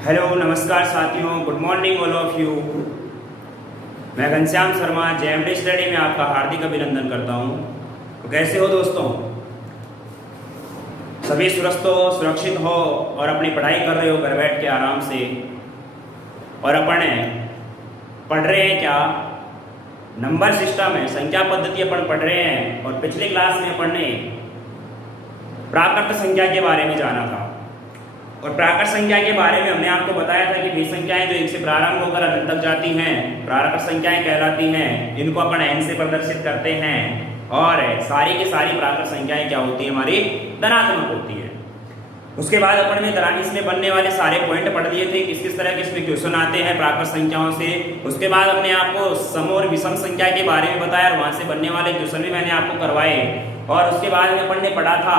Hello नमस्कार साथियों, good morning all of you. मैं घनश्याम शर्मा जेएमडी स्टडी में आपका हार्दिक अभिनंदन करता हूं। तो कैसे हो दोस्तों? सभी स्वस्थ हो, सुरक्षित हो और अपनी पढ़ाई कर रहे हो घर बैठ के आराम से। और अपन पढ़ रहे हैं क्या? नंबर सिस्टम है, संख्या पद्धति अपन पढ़ रहे हैं। और पिछले क्लास में अपन ने प्राकृत संख्या के बारे में जाना था। और प्राकृत संख्या के बारे में हमने आपको बताया था कि वे संख्याएं जो 1 से प्रारंभ होकर अनंत तक जाती हैं प्राकृत संख्याएं कहलाती हैं। इनको अपन n से प्रदर्शित करते हैं और सारी की सारी प्राकृत संख्याएं क्या होती है? हमारी धनात्मक होती है। उसके बाद अपन ने इसमें बनने वाले सारे पॉइंट पढ़ लिए थे, किस किस तरह के इसमें क्वेश्चन आते हैं प्राकृत संख्याओं से। उसके बाद हमने आपको सम और विषम संख्या के बारे में बताया और वहां से बनने वाले क्वेश्चन भी मैंने आपको करवाए। और उसके बाद में अपन ने पढ़ा था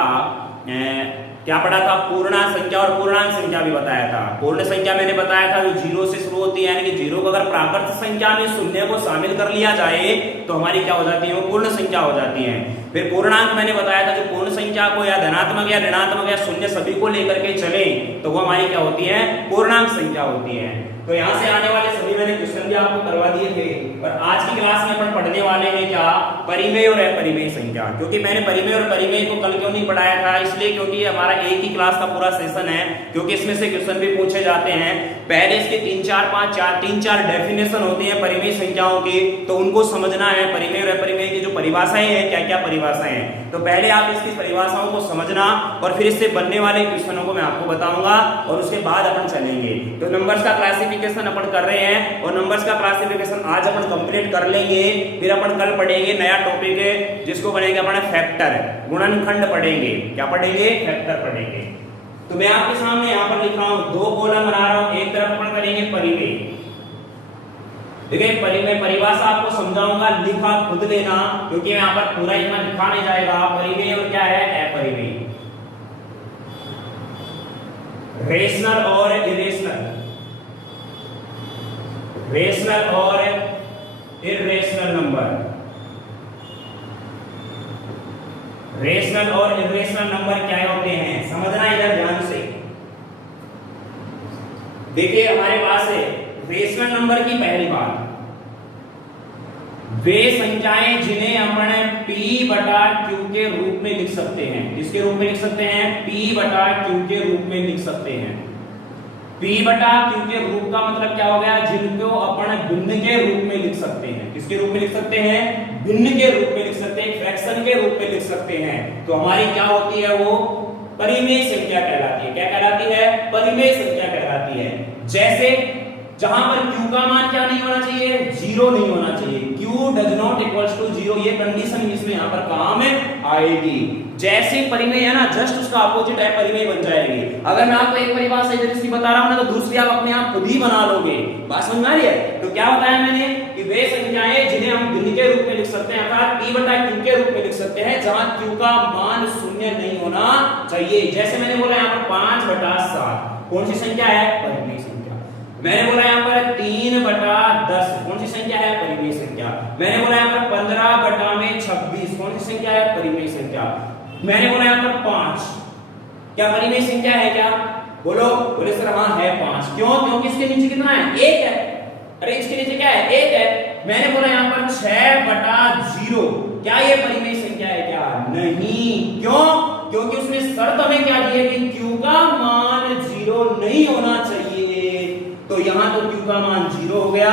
क्या पढ़ा था? पूर्णांक संख्या और पूर्णांक संख्या भी बताया था। पूर्ण संख्या मैंने बताया था जो 0 से शुरू होती है, यानी कि 0 को अगर प्राकृत संख्या में शून्य को शामिल कर लिया जाए तो हमारी क्या हो जाती है? वो पूर्ण संख्या हो जाती है। फिर पूर्णांक मैंने बताया था जो पूर्ण संख्या को या धनात्मक या ऋणात्मक या शून्य सभी को लेकर के चले तो वो हमारी क्या होती है? पूर्णांक संख्या होती है। तो यहाँ से आने वाले सभी मैंने क्वेश्चन भी आपको करवा दिए थे। और आज की क्लास में अपन पढ़ने वाले हैं क्या? परिमेय और अपरिमेय संख्या। क्योंकि मैंने परिमेय और अपरिमेय को कल क्यों नहीं पढ़ाया था? इसलिए क्योंकि हमारा एक ही क्लास का पूरा सेशन है, क्योंकि इसमें से क्वेश्चन भी पूछे जाते हैं। पहले इसके 3-4 डेफिनेशन होते हैं परिमेय संख्याओं की, तो उनको समझना है। परिमेय और अपरिमेय की जो परिभाषाएं हैं, क्या क्या परिभाषाएं हैं, तो पहले आप इसकी परिभाषाओं को समझना और फिर इससे बनने वाले क्वेश्चनों को मैं आपको बताऊंगा और उसके बाद अपन चलेंगे। तो नंबर्स का क्लासिफिकेशन अपन कर रहे हैं और नंबर्स का क्लासिफिकेशन आज अपन कंप्लीट कर लेंगे। फिर अपन कल पढ़ेंगे नया टॉपिक है जिसको पढ़ेंगे अपन फैक्टर, गुणनखंड पढ़ेंगे। क्या पढ़ेंगे? फैक्टर पढ़ेंगे। तो मैं आपके सामने यहाँ पर लिख रहा हूँ, 2 कॉलम बना रहा हूँ। एक तरफ अपन करेंगे परिमेय। देखिए परिमेय परिभाषा आपको समझाऊंगा, लिखा खुद लेना क्योंकि यहाँ पर पूरा इतना लिखा नहीं जाएगा। परिमेय और क्या है? अपरिमेय। रेशनल और इरेशनल, रेशनल और इरेशनल नंबर। रेशनल और इरेशनल नंबर क्या होते हैं समझना इधर ध्यान से। देखिए हमारे पास है रेशनल नंबर की पहली बात, वे संख्याएं जिन्हें अपन p/q के रूप में लिख सकते हैं। किसके रूप में लिख सकते हैं? p/q के रूप में लिख सकते हैं। p/q के रूप का मतलब क्या हो गया? जिनको अपन भिन्न के रूप में लिख सकते हैं। किसके रूप में लिख सकते हैं? भिन्न के रूप में लिख सकते हैं, फ्रैक्शन के रूप में लिख सकते हैं। तो हमारी क्या होती है? वो परिमेय संख्या कहलाती है। क्या कहलाती है? परिमेय संख्या कहलाती है। जैसे जहां पर q का मान क्या नहीं होना चाहिए? 0 नहीं होना चाहिए। q does not equals to 0, ये कंडीशन इसमें यहां पर काम आएगी। जैसे परिमेय है ना, जस्ट उसका अपोजिट है, परिमेय बन जाएगी। अगर मैं आपको एक परिभाषा इधर इसकी बता रहा हूं ना, तो दूसरी आप अपने आप खुद ही बना लोगे। बात समझ में आ रही है? तो क्या बताया मैंने कि वे संख्याएं जिन्हें हम भिन्न के रूप में लिख सकते हैं, अर्थात p/q के रूप में लिख सकते हैं, जहां q का मान शून्य नहीं होना चाहिए। जैसे मैंने बोला यहाँ पर 5/7 कौन सी संख्या है? परिमेय संख्या। मैंने बोला यहाँ पर 3/10 कौन सी संख्या है? परिमेय संख्या। मैंने बोला यहाँ पर 15/26 कौन सी संख्या है? परिमेय संख्या। मैंने बोला यहाँ पर 5 क्या परिमेय संख्या है? क्या बोलो? बोले सर हाँ है 5। क्यों? क्योंकि इसके नीचे कितना है? 1 है। अरे इसके नीचे क्या है? 1 है। मैंने बोला यहाँ पर 6/0 क्या ये परिमेय संख्या है? क्या नहीं। क्यों? क्योंकि उसमें शर्त हमें क्या दी है कि q का मान 0 नहीं होना चाहिए। तो यहाँ तो q का मान 0 हो गया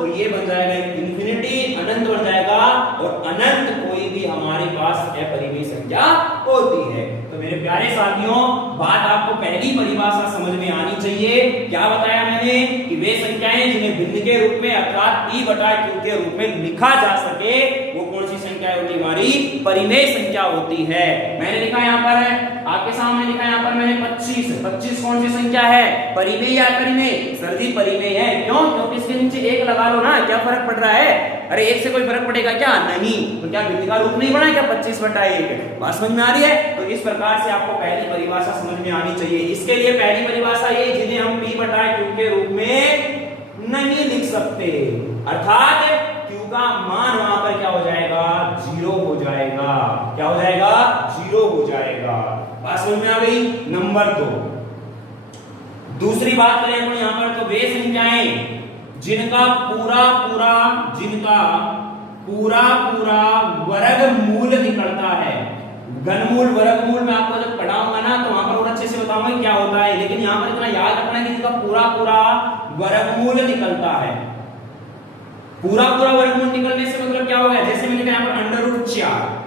और ये बन जाएगा इंफिनिटी, अनंत बन जाएगा। और अनंत कोई भी हमारे पास अपरिमेय संख्या होती है। तो मेरे प्यारे साथियों, बात आपको पहली परिभाषा समझ में आनी चाहिए। क्या बताया मैंने कि वे संख्याएं जिन्हें भिन्न के रूप में अर्थात p/q के रूप में लिखा जा सके वो कौन सी संख्या होती है? हमारी परिमेय संख्या होती है। मैंने लिखा यहाँ पर, आपके सामने लिखा यहाँ पर मैंने 25 कौन सी संख्या है? परिमेय या अपरिमेय? सर जी परिमेय है। क्यों? क्योंकि इसके नीचे 1 लगा लो ना, क्या फर्क पड़ रहा है? अरे 1 से कोई फर्क पड़ेगा क्या? नहीं। तो क्या भिन्न का रूप नहीं बना क्या 25/1? बात समझ में आ रही है? तो इस प्रकार से आपको पहली परिभाषा समझ में आनी चाहिए। इसके लिए पहली परिभाषा ये जिन्हें हम p/q के रूप में नहीं लिख सकते, अर्थात q का मान वहां पर क्या हो जाएगा? 0 हो जाएगा। क्या हो जाएगा? 0 हो जाएगा। बात समझ में आ गई? नंबर 2, दूसरी बात करें अपन यहां पर, तो वे संख्याएं जिनका पूरा पूरा वर्गमूल निकलता है। घनमूल वर्गमूल में आपको जब पढ़ाऊंगा ना तो वहां पर और अच्छे से बताऊंगा क्या होता है, लेकिन यहां पर इतना याद रखना है कि जिनका पूरा पूरा वर्गमूल निकलता है। पूरा पूरा वर्गमूल निकलने से मतलब क्या होगा, जैसे मैंने कहा यहाँ पर अंडर रूट 4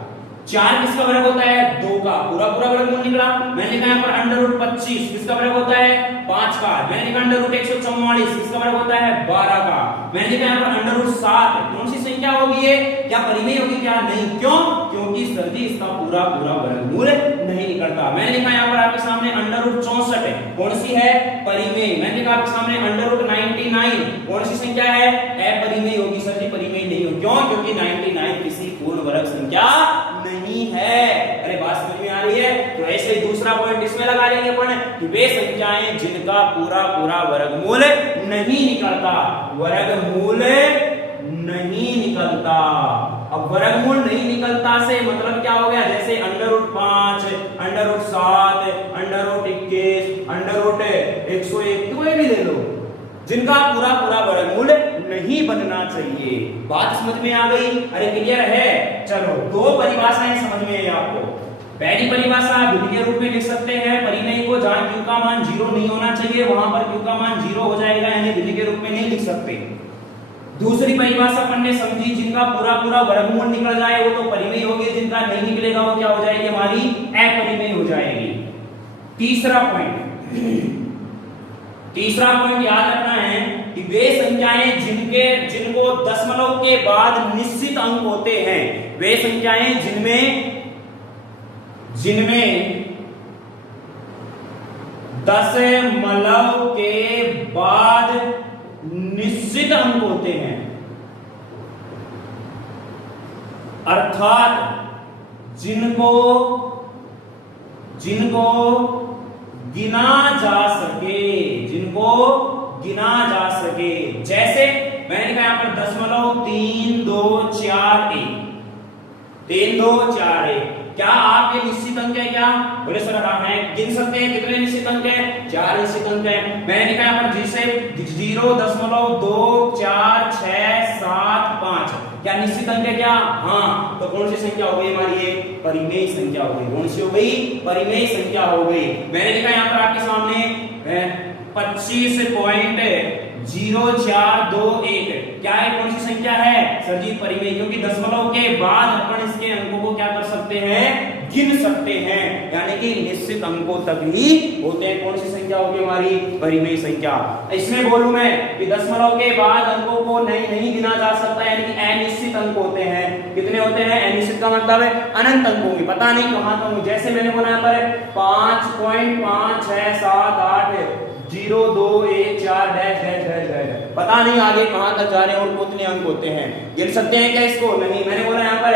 किसका वर्ग होता है, 2 का पूरा पूरा वर्गमूल निकला। मैंने कहा यहाँ पर अंडर रूट 25 किसका वर्ग होता है, 5 का। मैंने कहा अंडर रूट 144 किसका वर्ग होता है, 12 का। मैंने कहा यहाँ पर अंडर रूट 7 कौन सी संख्या होगी, ये क्या परिमेय होगी, क्या नहीं, क्यों, क्योंकि सर जी इसका पूरा पूरा वर्गमूल नहीं निकलता। मैंने लिखा यहाँ पर आपके सामने अंडर रूट 64 कौन सी है, परिमेय। मैंने लिखा आपके सामने अंडर रूट 99 कौन सी संख्या है, अपरिमेय होगी। सर जी परिमेय नहीं हो, क्यों, क्योंकि 99 किसी पूर्ण वर्ग संख्या नहीं है। अरे बात समझ में आ रही है। तो ऐसे दूसरा पॉइंट इसमें लगा लेंगे अपन कि वे संख्याएं जिनका पूरा पूरा वर्गमूल नहीं निकलता, वर्गमूल नहीं निकलता। अब वर्गमूल नहीं निकलता से मतलब क्या हो गया, जैसे under root 5, under root 7, under root 21, under root 101 कोई भी ले लो, जिनका पूरा पूरा वर्गमूल नहीं बनना चाहिए। बात समझ में आ गई, अरे क्लियर है। चलो दो परिभाषाएं समझ में आई आपको। पहली परिभाषा भिन्न के रूप में लिख सकते हैं परिमेय को, जहां q का मान 0 नहीं होना चाहिए वहां पर q का मान 0 हो जाएगा, यानी भिन्न के रूप में नहीं लिख सकते। दूसरी परिभाषा अपन ने समझी, जिनका पूरा पूरा वर्गमूल निकल जाए वो तो परिमेय होगी, जिनका नहीं निकलेगा वो क्या हो जाएगी, हमारी अपरिमेय हो जाएगी। तीसरा पॉइंट याद रखना है कि वे संख्याएं जिनको दशमलव के बाद निश्चित अंक होते हैं, वे संख्याएं जिनमें दशमलव के बाद निश्चित अंक होते हैं, अर्थात जिनको गिना जा सके, जैसे मैंने कहा यहां पर 0.3241 क्या आप ये निश्चित अंक है क्या, बोले सर हाँ है। गिन सकते हैं कितने निश्चित अंक है, 4 निश्चित अंक है। मैंने कहा यहाँ पर जिसे 0.2465 क्या निश्चित अंक है क्या, हाँ। तो कौन सी संख्या हो गई हमारी, ये परिमेय संख्या हो गई। कौन सी हो गई, परिमेय संख्या हो गई। मैंने लिखा यहाँ पर आपके सामने 25.0421 क्या है, कौन सी संख्या है, सर जी परिमेय, क्योंकि दशमलव के बाद अपन इसके अंकों को क्या कर सकते हैं, गिन सकते हैं, यानी कि निश्चित अंकों तक ही होते हैं। कौन सी संख्या होगी हमारी, परिमेय संख्या। इसमें बोलूं मैं कि दशमलव के बाद अंकों को नहीं गिना जा सकता, यानी कि अनिश्चित अंक होते हैं। कितने होते हैं, अनिश्चित का मतलब है अनंत अंक होंगे, पता नहीं कहां तक। जैसे मैंने बोला यहाँ पर 5.56780214 पता नहीं आगे कहां तक जा रहे हैं और कितने अंक होते हैं, गिन सकते हैं क्या इसको, नहीं। मैंने बोला यहाँ पर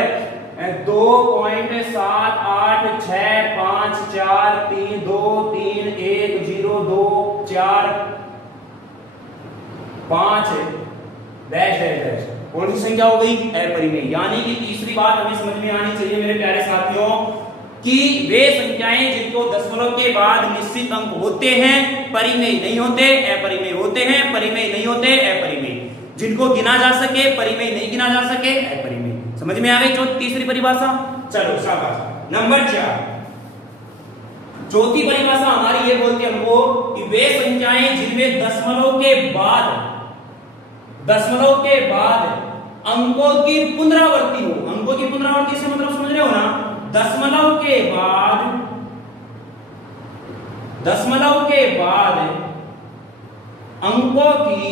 2.78532324 कौन सी संख्या हो गई, अपरिमेय। यानी कि तीसरी बात हमें समझ में आनी चाहिए मेरे प्यारे साथियों कि वे संख्याएं जिनको दशमलव के बाद निश्चित अंक होते हैं परिमेय नहीं होते, अपरिमेय होते हैं, परिमेय नहीं होते, अपरिमेय। जिनको गिना जा सके परिमेय, नहीं गिना जा सके अपरिमेय। समझ में आ गई तीसरी परिभाषा। चलो शाबाश। नंबर 4 चौथी परिभाषा हमारी ये बोलती है हमको कि वे संख्याएं जिनमें दशमलव के बाद अंकों की पुनरावृत्ति हो। अंकों की पुनरावृत्ति से मतलब समझ रहे हो ना, दशमलव के बाद अंकों की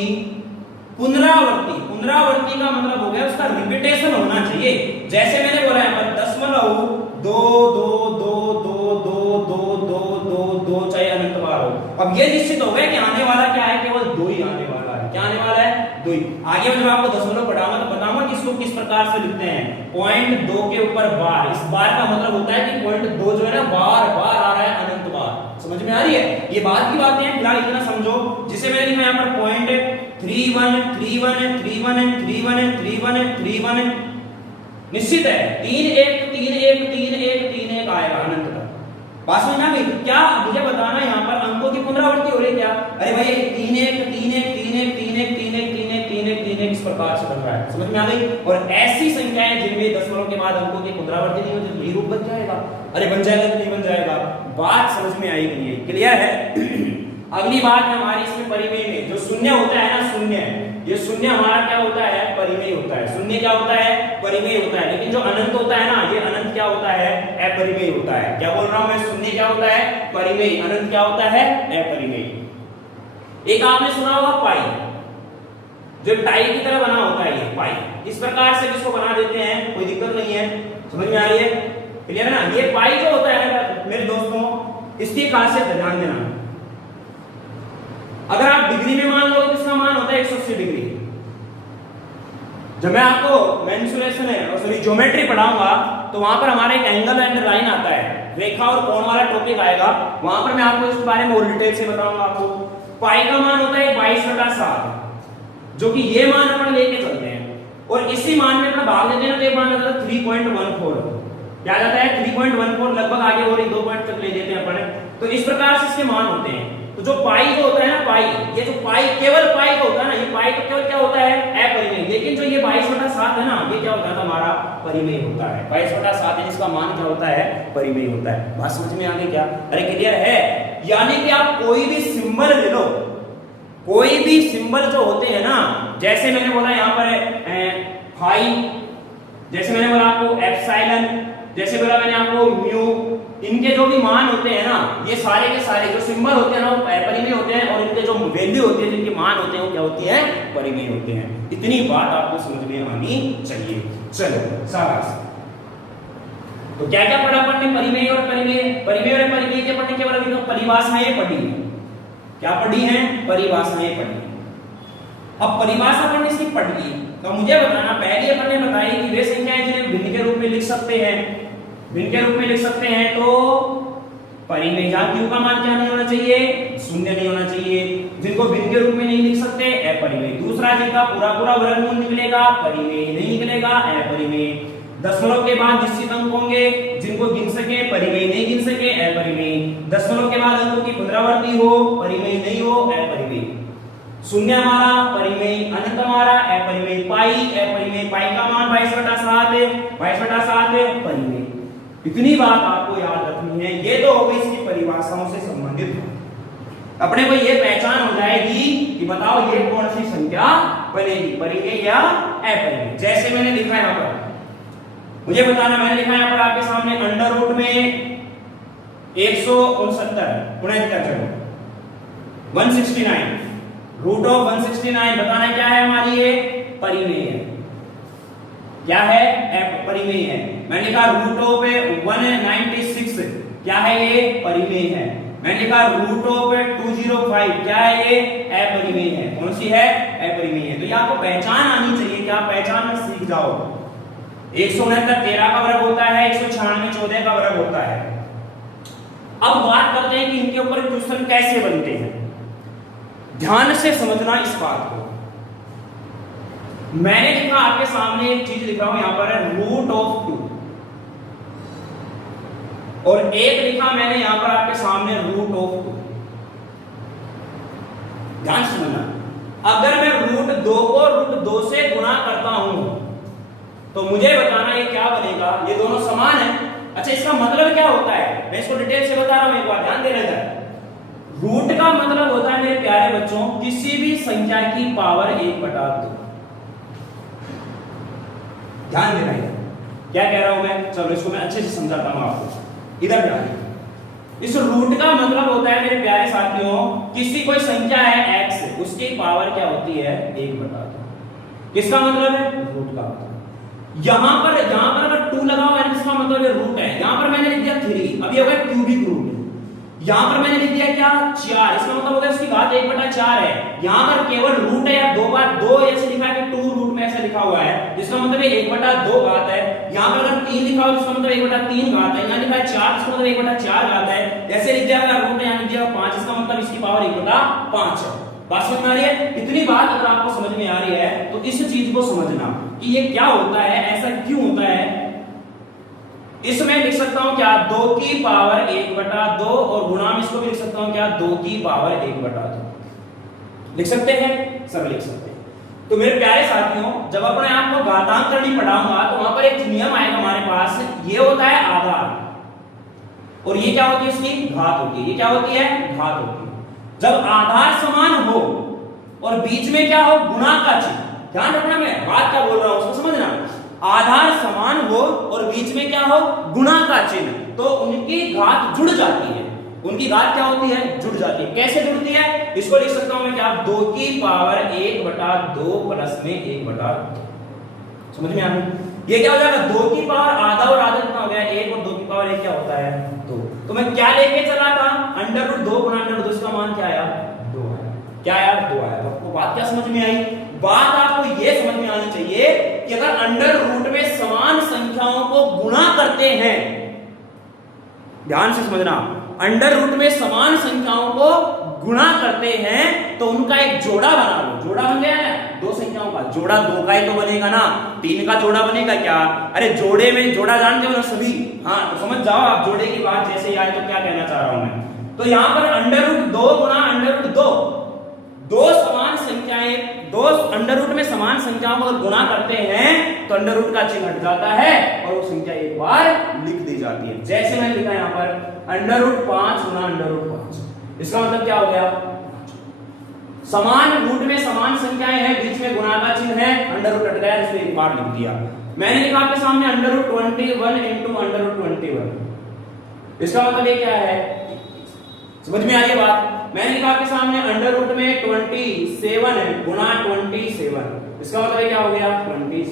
पुनरावृत्ति का मतलब हो गया उसका रिपीटेशन होना चाहिए। जैसे मैंने बोला है 0.222222222 चाहे अनंत बार हो। अब ये निश्चित हो गया कि आने वाला क्या है, केवल 2 ही आने वाला है। क्या आने वाला है, 2 ही। आगे मैं जब आपको दशमलव पढ़ाऊंगा तो बताऊंगा कि इसको किस प्रकार से लिखते हैं। 0.2 के ऊपर बार, इस बार का मतलब होता है कि 0.2 जो है ना बार आ रहा है, अनंत बार। समझ में आ रही है, ये बात की बातें हैं, फिलहाल इतना समझो। जिसे मैंने लिखा यहाँ पर 0.3131313131 निश्चित है, 3 1 3 1 3 1 3 1 आएगा अनंत तक। बात समझ में आ गई? क्या मुझे बताना यहाँ पर अंकों की पुनरावृत्ति हो रही है क्या? अरे भाई 3 1 3 1 3 1 3 1 3 1 3 1 3 1 3 1 इस प्रकार से बन रहा है, समझ में आ गई? और ऐसी संख्याएं जिनमें दशमलव के बाद अंकों की पुनरावृत्ति नहीं होती, वही रूप बन जाएगा। अरे बन जाएगा कि नहीं बन जाएगा? बात समझ में आई कि नहीं? क्लियर है? अगली बात है हमारी इसमें परिमेय में, जो शून्य होता है ना, शून्य, ये शून्य हमारा क्या होता है? परिमेय होता है। शून्य क्या होता है? परिमेय होता है। लेकिन जो अनंत होता है ना, ये अनंत क्या होता है? अपरिमेय होता है। क्या बोल रहा हूं मैं? शून्य क्या होता है? परिमेय। अनंत क्या होता है? अपरिमेय। एक आपने सुना होगा पाई, जो टाई की तरह बना होता है, ये पाई। इस प्रकार से इसको बना देते हैं, कोई दिक्कत नहीं है, समझ में आ रही है? क्लियर है ना? ये पाई जो होता है मेरे दोस्तों, इसकी खासियत है, ध्यान देना। अगर आप डिग्री में मान लो तो इसका मान होता है 180 डिग्री। जब मैं आपको मेंसुरेशन है और सॉरी ज्योमेट्री पढ़ाऊंगा तो वहां पर हमारा एक एंगल एंड लाइन आता है, रेखा और कोण वाला टॉपिक आएगा, वहां पर मैं आपको इसके बारे में और डिटेल से बताऊंगा आपको। पाई का मान होता है 22/7, जो कि ये मान अपन लेके चलते हैं, और इसी मान में अपना भाग देते हैं तो ये मान आता है 3.14। क्या जाता है? 3.14, लगभग आगे और 2 पॉइंट तक ले देते हैं अपन। तो इस प्रकार से इसके मान होते हैं। तो जो पाई जो होता है ना, पाई, ये जो पाई, केवल पाई का होता है ना, ये पाई का केवल क्या होता है? अपरिमेय। लेकिन जो ये 22/7 है ना, ये क्या होता है? हमारा परिमेय होता है। 22/7 है, इसका मान क्या होता है? परिमेय होता है। बात समझ में आ गई क्या? अरे क्लियर है? यानी कि आप कोई भी सिंबल ले लो, कोई भी सिंबल जो होते हैं ना, जैसे मैंने बोला यहाँ पर फाई, जैसे मैंने बोला आपको एप्सिलॉन, जैसे बोला मैंने आपको म्यू, इनके जो भी मान होते हैं ना, ये सारे के सारे जो सिंबल होते हैं ना, वो परिमेय होते हैं, और इनके जो वैल्यू होती है, जिनके मान होते हैं, वो क्या होती है? परिमेय होते हैं। इतनी बात आपको समझ में आनी चाहिए। चलो शाबाश। तो क्या क्या पढ़ा अपन ने? परिमेय और परिमेय। परिमेय और परिमेय के पढ़ने के बाद परिभाषाएं पढ़ी। क्या पढ़ी है? परिभाषाएं पढ़ी। अब परिभाषा अपन ने इसकी पढ़ ली, तो मुझे बताना, पहले अपन ने बताई कि वे संख्याएं जिन्हें भिन्न के रूप में लिख सकते हैं, भिन्न के रूप में लिख सकते हैं, तो परिमेय। जहां क्यू का मान क्या नहीं होना चाहिए? शून्य नहीं होना चाहिए। जिनको भिन्न के रूप में नहीं लिख सकते, अपरिमेय। दूसरा, जिनका पूरा पूरा वर्गमूल निकलेगा, परिमेय। नहीं निकलेगा, अपरिमेय। दशमलव के बाद निश्चित अंक होंगे, जिनको गिन सके, परिमेय। नहीं गिन सके, अपरिमेय। दशमलव के बाद अंकों की पुनरावृत्ति हो, परिमेय नहीं हो, अपरिमेय। शून्य हमारा परिमेय, अनंत हमारा अपरिमेय। पाई अपरिमेय, पाई का मान 22/7 है, 22/7 है, परिमेय। इतनी बात आपको याद रखनी है। ये तो हो गई इसकी परिभाषाओं से संबंधित। अपने को ये पहचान हो जाएगी कि बताओ ये कौन सी संख्या बनेगी, परिमेय या अपरिमेय। जैसे मैंने लिखा यहाँ पर, मुझे बताना, मैंने लिखा यहाँ पर आपके सामने अंडर रूट में 169 169 रूट ऑफ 169 बताना क्या है? हमारी ये परिमेय है। क्या है? परिमेय है। मैंने लिखा रूट ऑफ 196, क्या है? ये परिमेय है। मैंने लिखा रूट ऑफ 205, क्या है? ये अपरिमेय है। कौन सी है? अपरिमेय है। तो ये आपको पहचान आनी चाहिए, क्या पहचान में सीख जाओ। 169 13 का वर्ग होता है, 196 14 का वर्ग होता है। अब बात करते हैं कि इनके ऊपर क्वेश्चन कैसे बनते हैं। ध्यान से समझना इस बात को। मैंने लिखा आपके सामने एक चीज लिख रहा हूं, यहां पर है रूट ऑफ 2, और एक लिखा मैंने यहां पर आपके सामने रूट ऑफ 2। ध्यान से समझना, अगर मैं रूट 2 को रूट 2 से गुणा करता हूं तो मुझे बताना ये क्या बनेगा? ये दोनों समान है। अच्छा, इसका मतलब क्या होता है? मैं इसको डिटेल से बता रहा हूं, एक बार ध्यान देना जाए। रूट का मतलब होता है मेरे प्यारे बच्चों, किसी भी संख्या की पावर 1/2। ध्यान देना है क्या कह रहा हूं मैं। चलो इसको मैं अच्छे से समझाता हूं आपको, इधर ध्यान। इस रूट का मतलब होता है मेरे प्यारे साथियों, किसी कोई संख्या है x, उसकी पावर क्या होती है? 1/2। किसका मतलब है? रूट का। यहां पर अगर 2 लगा हुआ है, इसका मतलब है रूट है। यहां पर मैंने लिख दिया 3, अब ये होगा क्यूबिक रूट। यहां पर मैंने लिख दिया क्या? 4, इसका मतलब होगा इसकी घात 1/4 है। यहां पर केवल रूट है या 2 बार 2 ऐसे लिखा है कि 2 रूट में ऐसा लिखा हुआ है, जिसका मतलब है 1/2 घात है। यहां पर अगर 3 लिखा हो तो इसका मतलब 1/3 घात है। यहां लिखा है 4, इसका मतलब 1/4 घात है। ऐसे लिख दिया अगर रूट है, यहां लिख दिया 5, इसका मतलब इसकी पावर 1/5 है। बात समझ में आ रही है? इतनी बात अगर आपको समझ में आ रही है तो इस चीज को समझना कि ये क्या होता है, ऐसा क्यों होता है। इसमें लिख सकता हूं क्या 2 की पावर 1/2 और गुणा में इसको भी लिख सकता हूं क्या 2 की पावर 1/2 लिख सकते हैं, सब लिख सकते हैं। तो मेरे प्यारे साथियों, जब अपने आप को घातांक करनी पढ़ाऊंगा तो वहां पर एक नियम आएगा हमारे पास, ये होता है आधार और ये क्या होती है इसकी घात होती है। ये क्या होती है? घात होती है। जब आधार समान हो और बीच में क्या हो गुणा का चिन्ह, ध्यान रखना मैं बात क्या बोल रहा हूं उसको समझना। आधार समान हो और बीच में क्या हो गुणा का चिन्ह, तो उनकी घात जुड़ जाती है। उनकी घात क्या होती है? जुड़ जाती है। कैसे जुड़ती है? इसको लिख सकता हूं मैं क्या 2 की पावर 1/2 प्लस में 1/2। समझ में आ गई? ये क्या हो जाएगा 2 की पावर आधा और आधा कितना हो गया 1 और 2 की पावर 1 क्या होता है 2। तो मैं क्या लेके चला था √2 गुणा √2, इसका मान क्या आया 2 आया। क्या आया 2 आया। आपको बात क्या समझ में आई? बात आपको ये समझ में आनी चाहिए कि अगर अंडर रूट में समान संख्याओं को गुणा करते हैं, ध्यान से समझना, अंडर रूट में समान संख्याओं को गुणा करते हैं तो उनका एक जोड़ा बना लो। जोड़ा बन गया है दो संख्याओं का, जोड़ा 2 का ही तो बनेगा ना, 3 का जोड़ा बनेगा क्या? अरे जोड़े में जोड़ा जानते हो ना सभी, हाँ तो समझ जाओ आप जोड़े की बात जैसे ही आए तो क्या कहना चाह रहा हूं मैं। तो यहां पर √2 गुणा √2, दो समान संख्याएं, दो अंडर रूट में समान संख्याओं को गुणा करते हैं तो अंडर रूट का चिन्ह हट जाता है और वो संख्या एक बार लिख दी जाती है। जैसे मैंने लिखा यहां पर √5 गुणा √5, इसका मतलब क्या हो गया? समान रूट में समान संख्याएं हैं, बीच में गुणा का चिन्ह है, अंडर रूट हट गया, इसलिए एक बार लिख दिया। मैंने लिखा आपके सामने √21 इंटू √21, इसका मतलब ये क्या है? समझ में आ रही है बात? मैंने लिखा आपके सामने अंडर रूट में 27 गुणा 27, इसका मतलब क्या हो गया 27।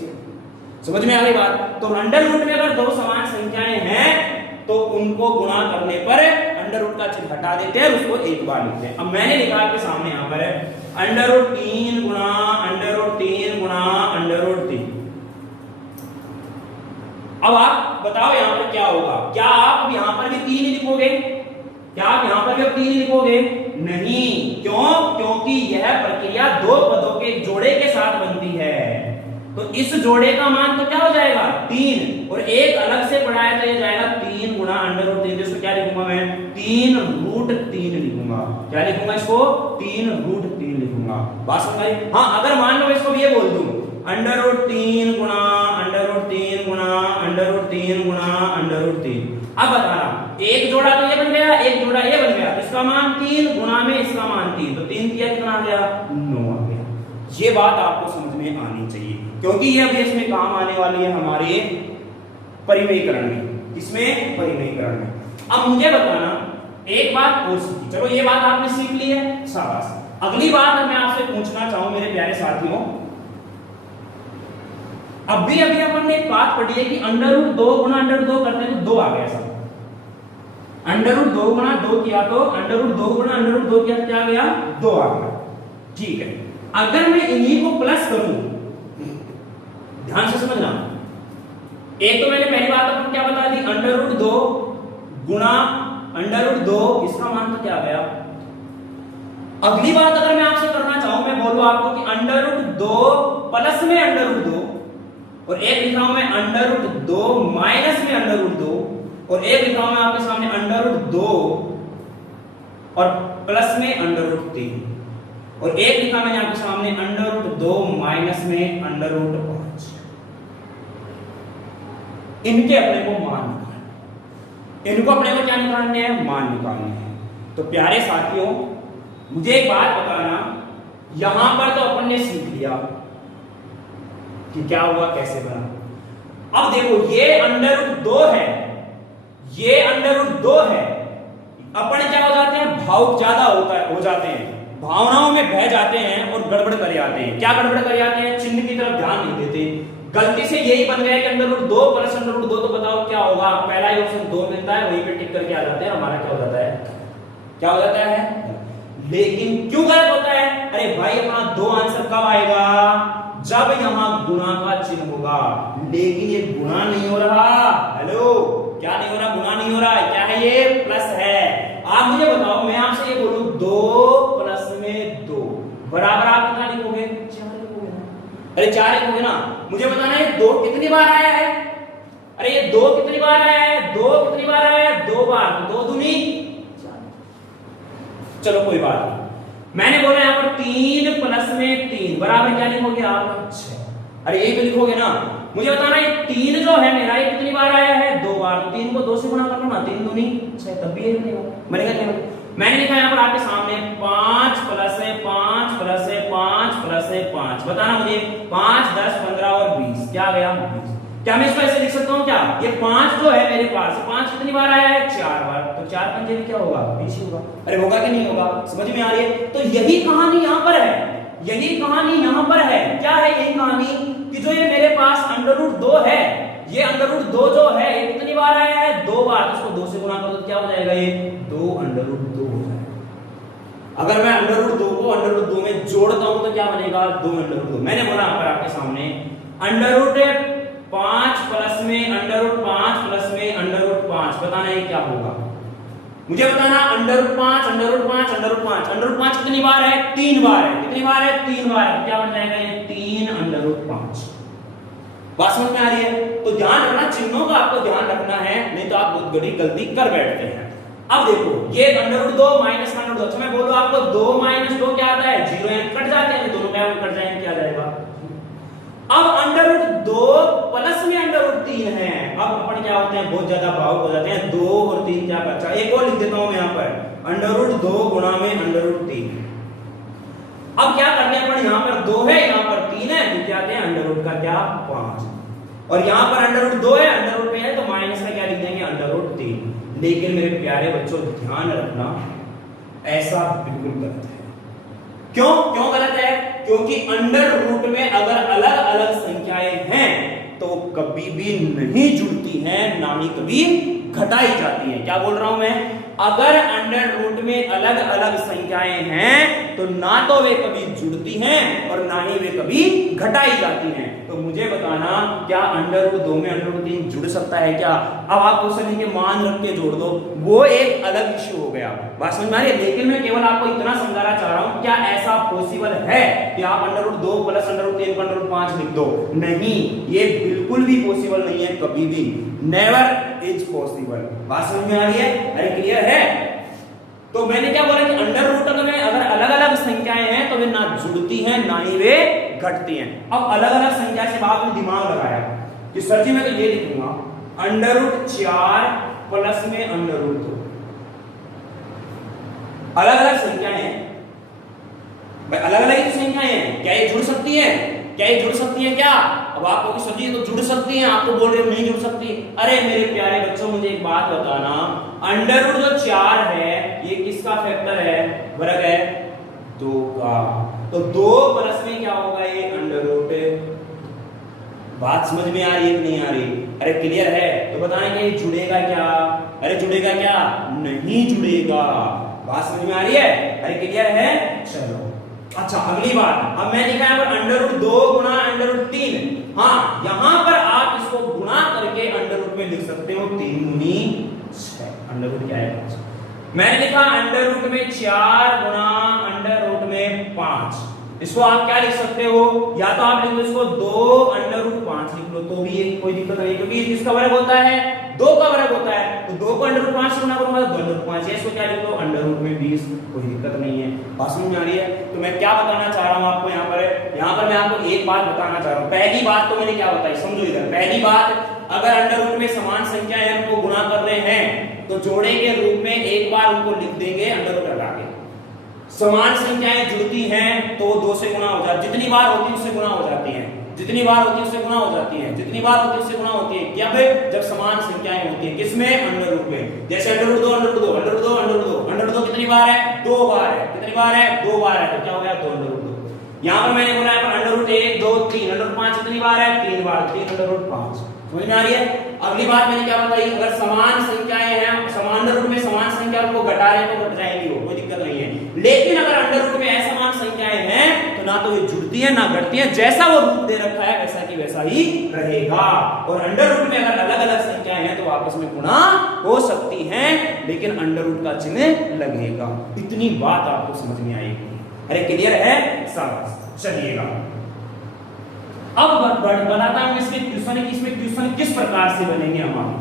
समझ में आ गई बात? तो अंडर रूट में अगर दो समान संख्याएं हैं तो उनको गुणा करने पर अंडर रूट का चिन्ह हटा देते हैं, उसको एक बार लिखते हैं। अब मैंने लिखा आपके सामने यहां पर √3 गुणा √3 गुणा √3। अब आप बताओ यहां पर क्या होगा? क्या आप अब यहां पर भी 3 लिखोगे? क्या आप यहां पर भी 3 लिखोगे? नहीं। क्यों? क्योंकि यह प्रक्रिया दो पदों के जोड़े के साथ बनती है, तो इस जोड़े का मान तो क्या हो जाएगा 3 और एक अलग से बढ़ाया तो ये जाएगा 3 गुणा √3। इसको क्या लिखूंगा मैं 3√3 लिखूंगा। क्या लिखूंगा इसको 3√3 लिखूंगा। बात समझ आई? हाँ अगर मान लो इसको ये बोल दूं √3 गुणा √3 गुणा √3 गुणा √3, अब बताना एक जोड़ा तो ये बन गया, एक जोड़ा ये बन गया, इसका मान 3 गुणा में इसका मान 3, तो 3 किया कितना आ गया 9 आ गया। ये बात आपको समझ में आनी चाहिए क्योंकि ये अभी इसमें काम आने वाली है हमारे परिमेयीकरण में। इसमें परिमेयीकरण में अब मुझे बताना एक बात और सीखी, चलो ये बात आपने सीख ली है, शाबाश। अगली बात मैं आपसे पूछना चाहूं मेरे प्यारे साथियों, अभी अपन ने एक बात पढ़ी है कि √2 गुणा √2 करते हैं तो 2 आ गया सब। √2 गुणा 2 किया तो √2 गुणा √2 किया तो क्या आ गया 2 आ गया। ठीक है, अगर मैं इन्हीं को प्लस करूं, ध्यान से समझना, एक तो मैंने पहली बात आपको क्या बता दी √2 गुणा √2, इसका मान तो क्या आ गया। अगली बात अगर मैं आपसे करना चाहूं, मैं बोलूं आपको कि √2 प्लस में √2 और एक लिखा हूं मैं √2 माइनस में √2 और एक लिखा हूं मैं आपके सामने √2 और प्लस में √3 और एक लिखा मैंने आपके सामने √2 माइनस में √5। इनके अपने को मान निकालना, इनको अपने को क्या निकालने हैं मान निकालने हैं। तो प्यारे साथियों मुझे एक बात बताना, यहां पर तो अपन ने सीख लिया कि क्या हुआ कैसे बना। अब देखो ये √2 है, ये √2 है, अपन क्या हो जाते हैं भावुक ज्यादा हो जाते हैं, भावनाओं में बह जाते हैं और गड़बड़ कर जाते हैं। क्या गड़बड़ कर जाते हैं? चिन्ह की तरफ ध्यान नहीं देते, गलती से यही बन गया कि √2 प्लस √2, तो बताओ क्या होगा, पहला ही ऑप्शन 2 मिलता है, वहीं पे टिक करके आ जाते हैं, हमारा क्या हो जाता है, क्या हो जाता है। लेकिन क्यों गलत होता है? अरे भाई अपना 2 आंसर कब आएगा, जब यहां गुणा का चिन्ह होगा, लेकिन ये गुणा नहीं हो रहा। हेलो, क्या नहीं हो रहा? गुणा नहीं हो रहा, क्या है ये प्लस है। आप मुझे बताओ, मैं आपसे ये बोलूं 2 प्लस में 2 बराबर आप कितना लिखोगे? 4 लिखोगे ना। अरे 4 लिखोगे ना। मुझे बताना है 2 कितनी बार आया है? अरे ये 2 कितनी बार आया है, 2 कितनी बार आया है, 2 बार, तो 2 दूनी 4। चलो कोई बात नहीं, मैंने बोला यहां पर 3 प्लस में 3 बराबर क्या लिखोगे आप, 6। अरे यही तो लिखोगे ना। मुझे बताना ये 3 जो है मेरा, ये कितनी बार आया है, 2 बार, तो 3 को 2 से गुणा कर लो ना, 3 दूनी 6, तब भी ये बनेगा। बनेगा क्या? मैंने लिखा यहाँ पर आपके सामने 5 प्लस है 5 प्लस है 5 प्लस है 5। बताना मुझे 5 10 15 और 20 क्या आ गया, 20। क्या मैं इसको ऐसे लिख सकता हूँ क्या, ये 5 जो है मेरे पास, 5 कितनी बार आया है, 4 बार, तो 4 पंजे में क्या होगा, 20 होगा। अरे होगा कि नहीं होगा, समझ में आ रही है? तो यही कहानी यहाँ पर है, यही कहानी यहाँ पर है। क्या है यही कहानी कि जो ये मेरे पास √2 है, ये √2 जो है ये कितनी बार आया है, 2 बार, तो इसको 2 से गुणा करो तो क्या हो जाएगा, ये 2 √2 हो जाएगा। अगर मैं √2 को √2 में जोड़ता हूं तो क्या बनेगा, 2 √2। मैंने बोला यहाँ पर आपके सामने √5 प्लस में √5 प्लस में √5, बताना ये क्या होगा, मुझे बताना। √5 कितनी बार है, 3 बार है, कितनी बार है, 3 बार है, क्या बन जाएगा ये 3 √5। बात समझ में आ रही है? तो ध्यान रखना, चिन्हों का आपको ध्यान रखना है, नहीं तो आप बहुत बड़ी गलती कर बैठते हैं। अब देखो ये √2 माइनस √2, अच्छा मैं बोलूं आपको 2 माइनस 2 क्या आता है, 0, कट जाते हैं, दोनों क्या कट जाएंगे, क्या जाएगा। अब √2 प्लस में √3 है, अब अपन क्या होते हैं, बहुत ज्यादा भावुक हो जाते हैं, 2 और 3 क्या बचा, एक और लिख देता हूं मैं यहाँ पर √2 गुणा में √3। अब क्या करते हैं अपन, यहाँ पर 2 है, यहाँ पर 3 है, तो क्या आते हैं √ का क्या 5, और यहाँ पर √2 है, √ पे है, तो माइनस का क्या लिख देंगे √3। लेकिन मेरे प्यारे बच्चों ध्यान रखना, ऐसा बिल्कुल गलत है। क्यों क्यों गलत है? क्योंकि √ में अगर अलग अलग संख्याएं हैं तो कभी भी नहीं जुड़ती हैं, ना ही कभी घटाई जाती हैं। क्या बोल रहा हूं मैं, अगर √ में अलग अलग संख्याएं हैं तो ना तो वे कभी जुड़ती हैं और ना ही वे कभी घटाई जाती हैं। तो मुझे बताना, क्या √2 में √3 जुड़ सकता है क्या? अब आप क्वेश्चन के मान रख के जोड़ दो, वो एक अलग इश्यू हो गया। बात समझ में आ रही है? लेकिन मैं केवल आपको इतना समझाना चाह रहा हूं, क्या ऐसा पॉसिबल है कि आप √2 प्लस √3 को √5 लिख दो? नहीं, ये बिल्कुल भी पॉसिबल नहीं है, कभी भी, नेवर इज पॉसिबल। बात समझ में आ रही है? अरे क्लियर है? तो मैंने क्या बोला कि √2 में अगर अलग अलग संख्याएं हैं तो वे ना जुड़ती हैं ना ही वे घटती हैं। अब अलग अलग संख्या से बात में दिमाग लगाया कि सर जी मैं तो ये लिखूंगा √4 प्लस में √2, अलग अलग संख्याएं हैं भाई, अलग अलग संख्याएं हैं, क्या ये जुड़ सकती है, क्या ये जुड़ सकती है क्या? अब आप लोग सोचिए तो जुड़ सकती हैं, आप तो बोल रहे हो नहीं जुड़ सकती। अरे मेरे प्यारे बच्चों मुझे एक बात बताना, √4 है ये किसका फैक्टर है, वर्ग है 2 का, तो 2 प्लस में क्या होगा ये √। बात समझ में आ रही है कि नहीं आ रही? अरे क्लियर है? तो बताएं कि ये जुड़ेगा क्या? अरे जुड़ेगा क्या? नहीं जुड़ेगा। बात समझ में आ रही है? अरे क्लियर है? चलो अच्छा अगली बात, अब मैं लिखा है √2 गुणा √3। हाँ यहां पर आप इसको गुणा करके √ में लिख सकते हो 3 दूनी 6, √ क्या है 5। मैंने लिखा √ में 4 गुणा √ में 5, इसको आप क्या लिख सकते हो, या तो आप लिख लो इसको 2 √5 लिख लो तो भी ये कोई दिक्कत नहीं, क्योंकि इसका वर्ग होता है 2 का वर्ग होता है, तो 2 को √5 से गुणा करूंगा तो 2 √5 है, इसको क्या लिख लो √ में 20, कोई दिक्कत नहीं है। बात समझ में आ रही है? तो मैं क्या बताना चाह रहा हूं आपको यहाँ पर मैं आपको एक बात बताना चाह रहा हूं। पहली बात तो मैंने क्या बताई, समझो इधर। पहली बात, अगर √ में समान संख्या है उनको गुणा कर रहे हैं तो जोड़े के रूप में एक बार उनको लिख देंगे √ हटा के। समान संख्याएं जुड़ती हैं तो 2 से गुणा हो जाती, जितनी बार होती है उससे गुणा हो जाती हैं, जितनी बार होती है उससे गुणा हो जाती है, जितनी बार होती है उससे गुणा होती है। क्या भाई? जब समान संख्याएं होती हैं, किसमें? √ में। जैसे √2 कितनी बार है? 2 बार है। कितनी बार है? 2 बार है, तो क्या हो गया 2 √2। यहाँ पर मैंने बोला है √1 2 3, √5 कितनी बार है? 3 बार, 3 √5। समझ में आ रही है? अगली बात मैंने क्या बताई, अगर समान संख्याएं हैं, समान √ में समान संख्या को घटा रहे तो घट जाएंगी, वो कोई दिक्कत नहीं है। लेकिन अगर √ में असमान संख्याएं हैं तो ना तो ये जुड़ती है ना घटती है, जैसा वो रूप दे रखा है वैसा की वैसा ही रहेगा। और √ में अगर अलग अलग संख्याएं हैं तो आपस में गुणा हो सकती हैं, लेकिन √ का चिन्ह लगेगा। इतनी बात आपको समझ में आएगी? अरे क्लियर है? शाबाश, चलिएगा अब बताता हूं इसमें क्वेश्चन किस प्रकार से बनेंगे हमारे।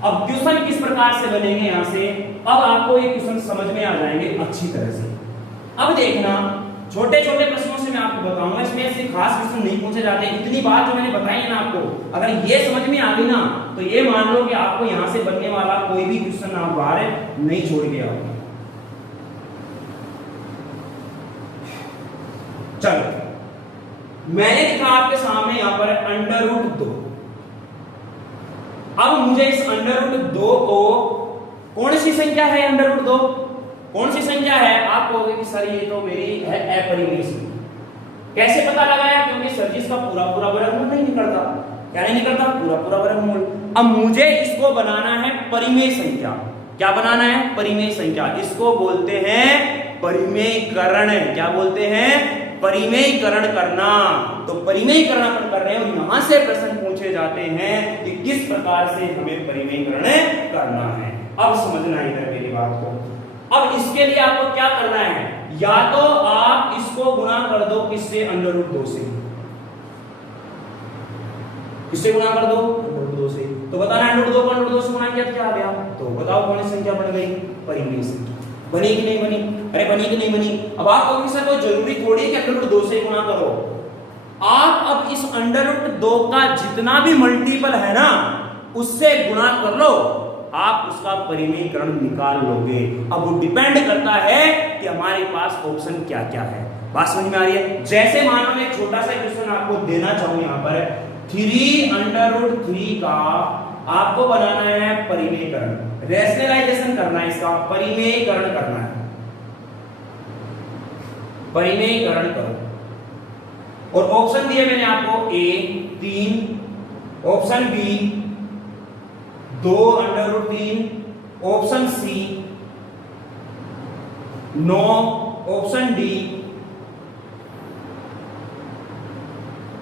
अब क्वेश्चन किस प्रकार से बनेंगे यहां से, अब आपको ये क्वेश्चन समझ में आ जाएंगे अच्छी तरह से। अब देखना, छोटे छोटे प्रश्नों से मैं आपको बताऊंगा, इसमें से खास क्वेश्चन नहीं पूछे जाते। इतनी बात जो मैंने बताई है ना आपको, अगर ये समझ में आ गई ना तो ये मान लो कि आपको यहां से बनने वाला कोई भी क्वेश्चन आप बाहर नहीं छोड़ के आओ। चलो मैंने लिखा आपके सामने यहां पर √2। अब मुझे इस √2 को, कौन सी संख्या है √2, कौन सी संख्या है? आप कहोगे कि सर ये तो मेरी है अपरिमेय संख्या। कैसे पता लगाया? क्योंकि सर जी इसका पूरा वर्गमूल नहीं निकलता। क्या नहीं निकलता? पूरा वर्गमूल। अब मुझे इसको बनाना है परिमेय संख्या। क्या बनाना है? परिमेय संख्या। इसको बोलते हैं परिमेयकरण। क्या बोलते हैं? परिमेयकरण करना। तो परिमेयकरण कर रहे हैं और यहां से प्रश्न पूछे जाते हैं कि किस प्रकार से हमें परिमेयकरण करना है। अब समझना इधर मेरी बात को। अब इसके लिए आपको क्या करना है, या तो आप इसको गुणा कर दो किससे? √2 से। किससे गुणा कर दो? √2 से। तो बताना √2 को √2 से गुणा किया तो क्या आ गया? तो बताओ कौन सी संख्या बन गई? परिमेय संख्या। बनी कि नहीं बनी? अरे बनी कि नहीं बनी? अब आप कहोगे सर कोई जरूरी थोड़ी है कि √2 से गुणा करो। आप अब इस √2 का जितना भी मल्टीपल है ना उससे गुणा कर लो, आप उसका परिमेयकरण निकाल लोगे। अब वो डिपेंड करता है कि हमारे पास ऑप्शन क्या क्या है। बात समझ में आ रही है? जैसे मान लो एक छोटा सा क्वेश्चन आपको देना चाहूं, यहां पर 3√3 का आपको बनाना है परिमेयकरण, रैशनलाइजेशन करना है, इसका परिमेयकरण करना है। परिमेयकरण करो और ऑप्शन दिए मैंने आपको A 3, option B 2√3, option C 9, option D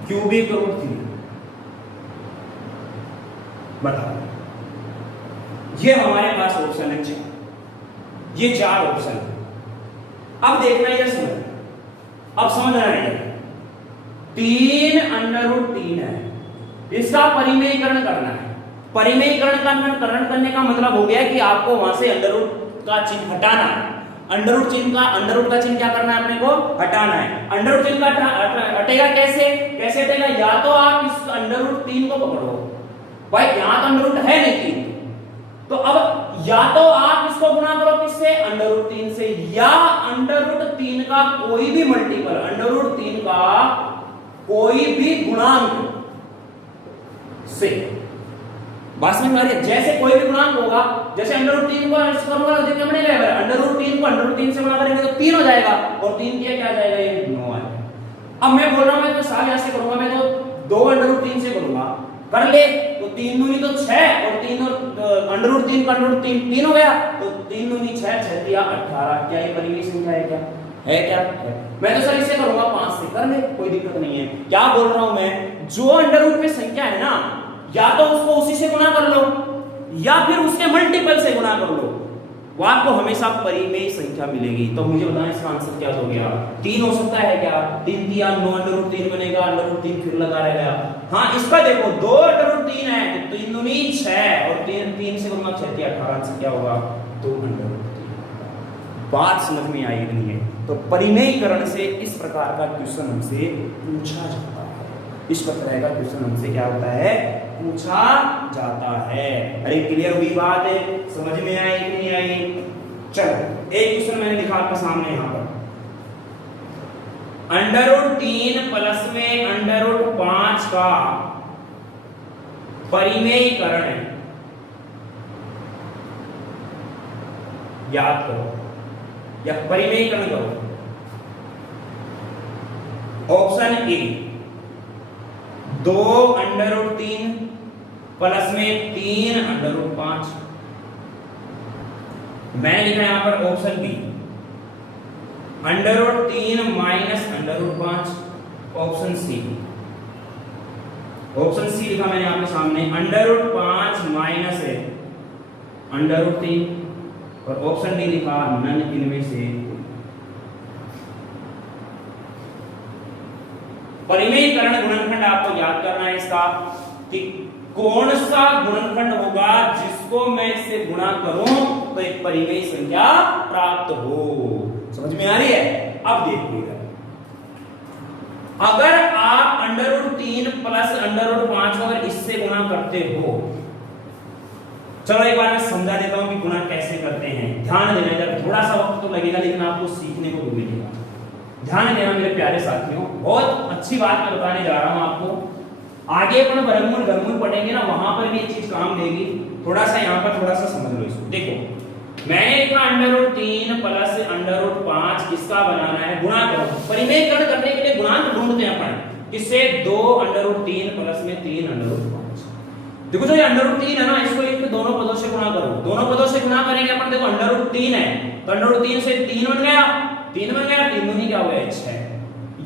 √3। बताओ, ये हमारे पास ऑप्शन है 4, ये 4 ऑप्शन है। अब देखना है, समझ, अब समझना है 3√3 है, इसका परिमेयकरण करना है। परिमेयकरण करने का मतलब हो गया कि आपको वहां से अंडर का चिन्ह हटाना है। अंडर रूट का चिन्ह क्या करना है? अपने को हटाना है। अंडर रूट चिन्ह का हटेगा कैसे? कैसे हटेगा? या तो आप इस √3 को पकड़ो, भाई यहां तो अंडर रूट है नहीं 3, तो अब या तो आप इसको गुणा करो किससे? √3 से, या √3 का कोई भी मल्टीपल, √3 का कोई भी गुणांक से। बात समझ में आ रही है? जैसे कोई भी गुणांक होगा, जैसे √3 को करूंगा तो कितना बनेगा? √3 को √3 से गुणा करेंगे तो 3 हो जाएगा, और 3 क्या जाएगा? ये 9 आएगा। अब मैं बोल रहा हूं, मैं तो साफ ऐसे करूंगा, मैं तो 2√3 से करूंगा, कर ले तो 3 दूनी तो 6, और 3 और √3 का √3 3 हो गया, तो 3 दूनी 6, 6 दिया 18। क्या ये परिमेय संख्या है? क्या है? क्या है? मैं तो सर इससे करूंगा 5 से, कर ले, कोई दिक्कत नहीं है। क्या बोल रहा हूं मैं, जो अंडर रूट में संख्या है ना, या तो उसको उसी से गुणा कर लो या फिर उसके मल्टीपल से गुणा कर लो, वो आपको हमेशा परिमेय संख्या मिलेगी। तो मुझे बताएं इसका आंसर क्या हो गया? 3 हो सकता है क्या? 3 दिया 9, √3 बनेगा, √3 फिर लगा रहेगा। हाँ, इसका देखो 2√3 है तो 3 दूनी 6, और 3 से गुणा 6 दिया 18 से क्या होगा? 2√3। बात समझ में आई नहीं है? तो परिमेयकरण से इस प्रकार का क्वेश्चन हमसे पूछा जाता है। इस प्रकार का क्वेश्चन हमसे क्या होता है? पूछा जाता है। अरे क्लियर हुई बात है? समझ में आई कि नहीं आई? चलो एक क्वेश्चन मैंने लिखा आपके सामने यहां पर, √3 प्लस में √5 का परिमेयकरण याद करो या परिमेयकरण करो। ऑप्शन ए 2√3 प्लस में 3√5। मैंने लिखा यहां पर option B √3 minus √5। Option C लिखा मैंने आपके सामने √5 माइनस है √3, और ऑप्शन डी लिखा नन इनमें से। परिमेयीकरण गुणनखंड आपको याद करना है इसका कि कौन सा गुणनखंड होगा जिसको मैं इससे गुणा करूं तो एक परिमेय संख्या प्राप्त हो। समझ में आ रही है? अब देखिएगा, अगर आप √3 प्लस √5 को अगर इससे गुणा करते हो, चलो एक बार मैं समझा देता हूं कि गुणा कैसे करते हैं। ध्यान देना, जब थोड़ा सा वक्त तो लगेगा लेकिन आपको सीखने को भी मिलेगा। ध्यान देना मेरे प्यारे साथियों, बहुत अच्छी बात मैं बताने जा रहा हूं आपको। आगे अपन वर्गमूल घनमूल पढ़ेंगे ना, वहां पर भी ये चीज काम देगी। थोड़ा सा यहाँ पर थोड़ा सा समझ लो इसको। देखो मैंने लिखा √3 प्लस √5 किसका बनाना है, गुणा करो। परिमेयीकरण करने के लिए गुणांक ढूंढते हैं अपन, किससे? 2 √3 प्लस में 3 √5। देखो जो ये √3 है ना, इसको लिख दोनों पदों से गुणा करो। दोनों पदों से गुणा करेंगे अपन। देखो √3 है तो √3 से 3 बन गया, 3 बन गया, 3 दूनी क्या हो गया 6।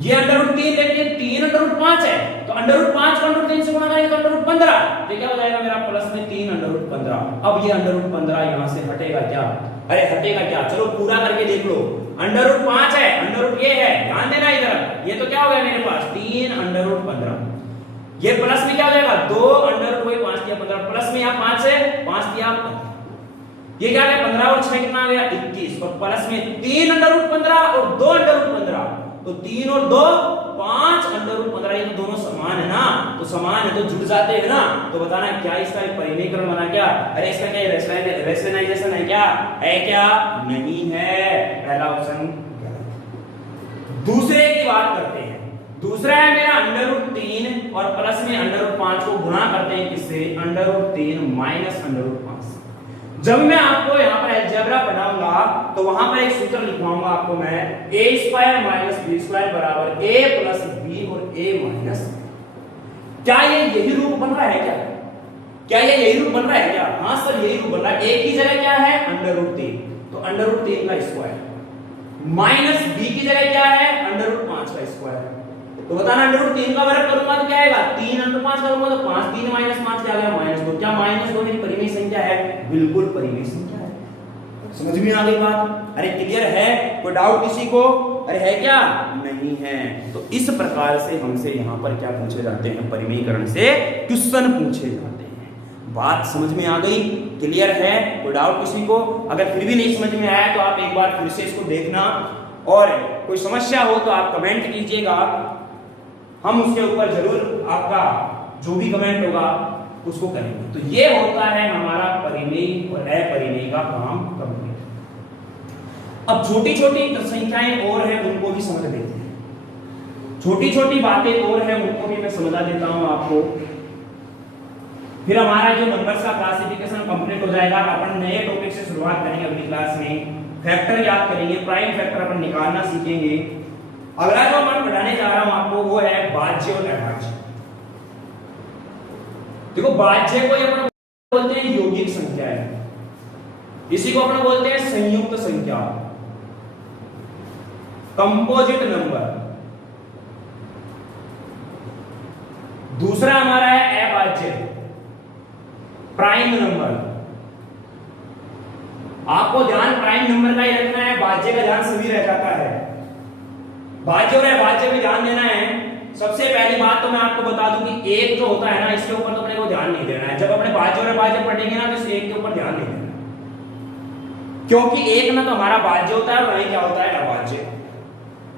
ये √3 लेके 3 √5 है तो √5 को √3 से गुणा करेंगे तो √15, तो क्या हो जाएगा मेरा प्लस में 3 √15। अब ये √15 यहां से हटेगा क्या? अरे हटेगा क्या? चलो पूरा करके देख लो। √5 है, √ ये है, ध्यान देना इधर। ये तो क्या हो गया मेरे पास 3 √15। ये प्लस में क्या हो जाएगा 2 √5 दिया 15, प्लस में यहां 5 है, 5 दिया 15। ये क्या है 15 और 6 कितना आ गया 21, और प्लस में 3 √15 और 2 √15, तो 3 और 2 5 √15। ये तो दोनों समान है ना, तो समान है तो जुड़ जाते हैं ना। तो बताना क्या इसका परिमेयीकरण बना क्या? अरे इसका क्या रेशनलाइजेशन है क्या? है क्या? नहीं है, पहला ऑप्शन गलत। दूसरे की बात करते हैं। दूसरा है मेरा √3 और प्लस में √5 को गुणा करते हैं किससे? √3 माइनस √5। जब मैं आपको यहाँ पर अलजेब्रा पढ़ाऊंगा तो वहां पर एक सूत्र लिखवाऊंगा आपको मैं, a² - b² बराबर a प्लस b और a माइनस। क्या ये यही रूप बन रहा है क्या? क्या ये यही रूप बन रहा है क्या? हाँ सर यही रूप बन रहा है। a की जगह क्या है √3, तो √3 का स्क्वायर, माइनस b की जगह क्या है √5 का स्क्वायर। तो बताना √3 का वर्ग करूंगा तो क्या आएगा 3 √5 करूंगा तो 5, 3 माइनस 5 क्या आ गया -2। क्या -2 मेरी परिमेय संख्या है? बिल्कुल परिमेय संख्या है। समझ में आ गई बात? अरे क्लियर है? कोई डाउट किसी को? अरे है क्या? नहीं है। तो इस प्रकार से हमसे यहाँ पर क्या पूछे जाते हैं? परिमेयीकरण से क्वेश्चन पूछे जाते हैं। बात समझ में आ गई? क्लियर है? कोई डाउट किसी को? अगर फिर भी नहीं समझ में आया तो आप एक बार फिर से इसको देखना, और कोई समस्या हो तो आप कमेंट कीजिएगा, हम उसके ऊपर जरूर आपका जो भी कमेंट होगा उसको करेंगे। तो ये होता है हमारा परिमेय और अपरिमेय का काम कंप्लीट। अब छोटी छोटी संख्याएं और हैं उनको भी समझ लेते हैं। छोटी छोटी बातें और हैं उनको भी मैं समझा देता हूं आपको, फिर हमारा जो नंबर्स का क्लासिफिकेशन कंप्लीट हो जाएगा। अपन नए टॉपिक से शुरुआत करेंगे अगली क्लास में। फैक्टर याद करेंगे, प्राइम फैक्टर अपन निकालना सीखेंगे। अगला जो मैं पढ़ाने जा रहा हूं आपको वो है भाज्य और अभाज्य। देखो भाज्य को अपन बोलते हैं यौगिक संख्या है, इसी को अपन बोलते हैं संयुक्त संख्या, कंपोजिट नंबर। दूसरा हमारा है अभाज्य, प्राइम नंबर। आपको ध्यान प्राइम नंबर का ही रखना है, भाज्य का ध्यान सभी रह जाता है। भाज्य और अभाज्य में ध्यान देना है। सबसे पहली बात तो मैं आपको बता दूं कि एक जो होता है ना, इसके ऊपर तो अपने को ध्यान नहीं देना है। जब अपने भाज्य और अभाज्य पढ़ेंगे ना तो इस एक के ऊपर ध्यान नहीं देना, क्योंकि एक ना तो हमारा भाज्य होता है और नहीं क्या होता है अभाज्य।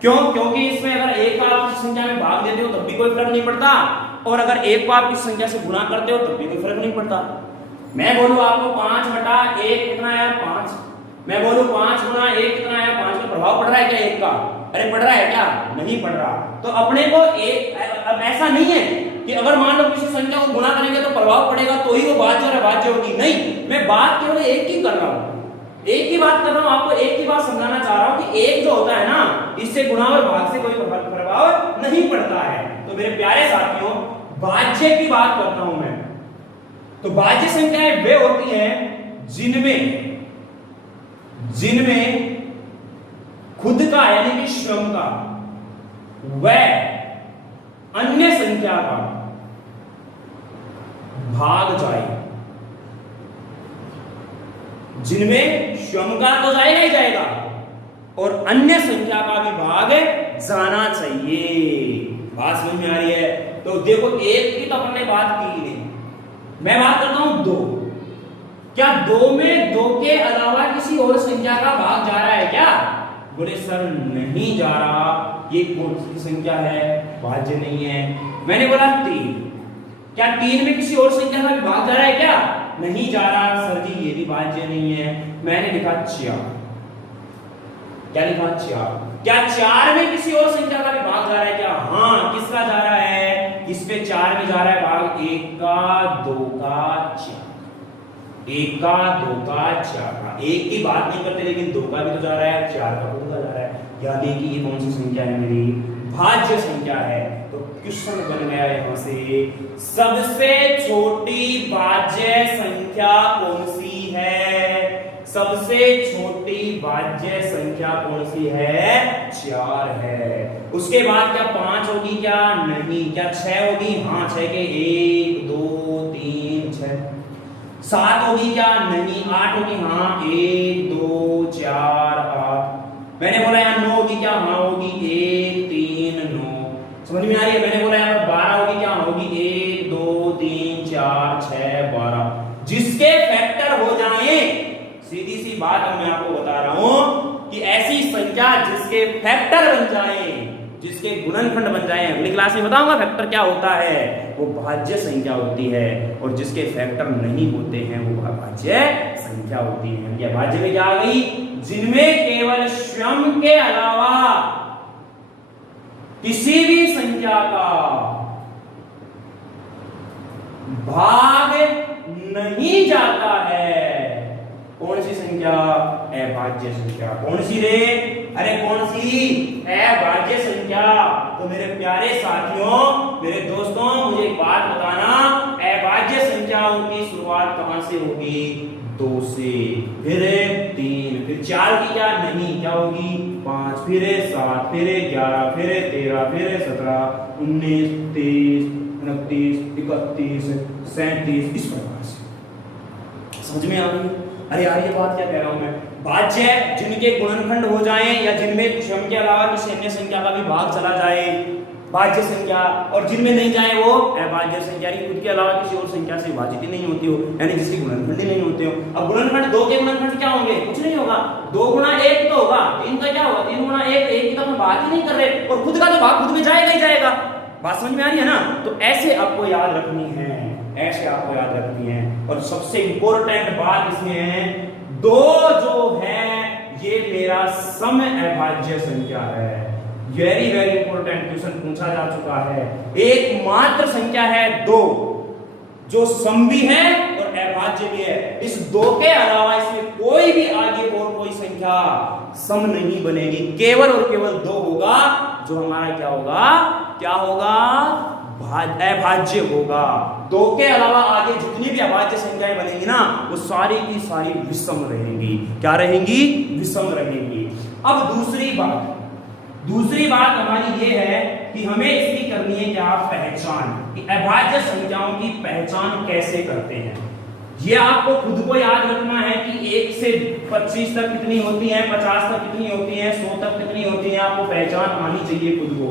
क्यों? क्योंकि इसमें अगर एक को आप संख्या में भाग देते हो तब भी कोई फर्क नहीं पड़ता, और अगर एक को आप इस संख्या से गुणा करते हो तब भी कोई फर्क नहीं पड़ता। मैं बोलूं आपको 5/1 कितना आया 5, मैं बोलूं 5 गुना 1 कितना आया 5, का प्रभाव पड़ रहा है क्या एक का? अरे पढ़ रहा है क्या? नहीं पढ़ रहा। तो अपने को एक, अब ऐसा नहीं है कि अगर मान लो किसी संख्या को गुणा करेंगे तो प्रभाव पड़ेगा तो ही वो भाज्य और अभाज्य होगी। नहीं, मैं बात केवल एक की कर रहा हूं, एक की बात कर रहा हूं। आपको एक की बात समझाना चाह रहा हूं कि एक जो होता है ना, इससे गुणा और भाग से कोई प्रभाव नहीं पड़ता है। तो मेरे प्यारे साथियों, भाज्य की बात करता हूं मैं। तो भाज्य संख्याएं वे होती हैं जिनमें खुद का यानी कि स्वयं का व अन्य संख्या का भाग जाए। जिनमें स्वयं का तो जाएगा ही जाएगा और अन्य संख्या का भी भाग जाना चाहिए। बात समझ में आ रही है? तो देखो एक की तो अपन ने बात की नहीं, मैं बात करता हूं दो। क्या दो में दो के अलावा किसी और संख्या का भाग जा रहा है क्या? बोले सर नहीं जा रहा। ये कौन सी संख्या है? भाज्य नहीं है। मैंने बोला 3, क्या 3 में किसी और संख्या का भी भाग जा रहा है क्या? नहीं जा रहा सर जी, ये भी भाज्य नहीं है। मैंने लिखा 4। क्या लिखा? 4। क्या 4 में किसी और संख्या का भी भाग जा रहा है क्या? हाँ, किसका जा रहा है? किस पे 4 में जा रहा है भाग? 1 का 2 का 4, 1 का 2 का 4 का। 1 की बात नहीं करते लेकिन 2 का भी तो जा रहा है, 4 का भी तो जा रहा है। याद है कि ये कौन सी संख्या है? मेरी भाज्य संख्या है। तो क्वेश्चन बन गया यहां से, सबसे छोटी भाज्य संख्या कौन सी है? सबसे छोटी भाज्य संख्या कौन सी है? 4 है। उसके बाद क्या 5 होगी क्या? नहीं। क्या 6 होगी? हाँ, 6 के 1 2 3 6। 7 होगी क्या? नहीं। 8 होगी? हाँ, 1 2 4 8। मैंने बोला यहाँ 9 होगी क्या? हाँ होगी, 1 3 9। समझ में आ रही है? मैंने बोला यहाँ पर 12 होगी क्या? होगी, 1 2 3 4 6 12। जिसके फैक्टर हो जाए, सीधी सी बात अब मैं आपको बता रहा हूं कि ऐसी संख्या जिसके फैक्टर बन जाए, जिसके गुणनखंड बन जाए, अगली क्लास में बताऊंगा फैक्टर क्या होता है, वो भाज्य संख्या होती है। और जिसके फैक्टर नहीं होते हैं वो अभाज्य संख्या होती है। क्या भाज्य में क्या आ गई? जिनमें केवल श्रम के अलावा किसी भी संख्या का भाग नहीं जाता है। कौन सी संख्या? अभाज्य संख्या। कौन सी रे? अरे कौन सी? अभाज्य संख्या। तो मेरे प्यारे साथियों, मेरे दोस्तों, मुझे एक बात बताना, अभाज्य संख्याओं की शुरुआत कहां से होगी? 2 से, फिर 3, फिर 4 की क्या? नहीं। क्या होगी? 5, फिर 7, फिर 11, फिर 13, फिर 17, 19 23 29 31 37, इस प्रकार से। समझ में आ रही है? अरे यार ये बात क्या कह रहा हूं मैं? भाज्य जिनके गुणनखंड हो जाएं या जिनमें श्रम के अलावा किसी अन्य संख्या का भी भाग चला जाए, भाज्य संख्या। और जिनमें नहीं जाए वो अभाज्य संख्या, खुद के अलावा किसी और संख्या से विभाजित ही नहीं होती हो, यानी जिसके गुणनखंड ही नहीं होते हो। अब गुणनखंड 2 के गुणनखंड क्या होंगे? कुछ नहीं होगा। 2 गुणा 1 तो होगा, 3 का क्या होगा? 3 गुणा 1, 1 की तो हम बात ही नहीं कर रहे, और खुद का तो भाग खुद में जाएगा ही जाएगा। बात समझ में आ रही है ना? तो ऐसे आपको याद रखनी है, ऐसे आपको याद रखनी है। और सबसे इंपॉर्टेंट बात इसमें है, 2 जो है ये मेरा सम अभाज्य संख्या है। वेरी वेरी इंपॉर्टेंट क्वेश्चन पूछा जा चुका है। एकमात्र संख्या है 2 जो सम भी है और अभाज्य भी है। इस 2 के अलावा इसमें कोई भी आगे और कोई संख्या सम नहीं बनेगी। केवल और केवल 2 होगा जो हमारा क्या होगा? क्या होगा? अभाज्य होगा। 2 के अलावा आगे जितनी भी अभाज्य संख्याएं बनेंगी ना, वो सारी की सारी विषम रहेंगी। क्या रहेंगी? विषम रहेंगी। अब दूसरी बात हमारी ये है कि हमें इसकी करनी है क्या? पहचान, कि अभाज्य संख्याओं की पहचान कैसे करते हैं। ये आपको खुद को याद रखना है कि 1 से 25 तक कितनी होती है, 50 तक कितनी होती है, 100 तक कितनी होती है, आपको पहचान आनी चाहिए खुद को।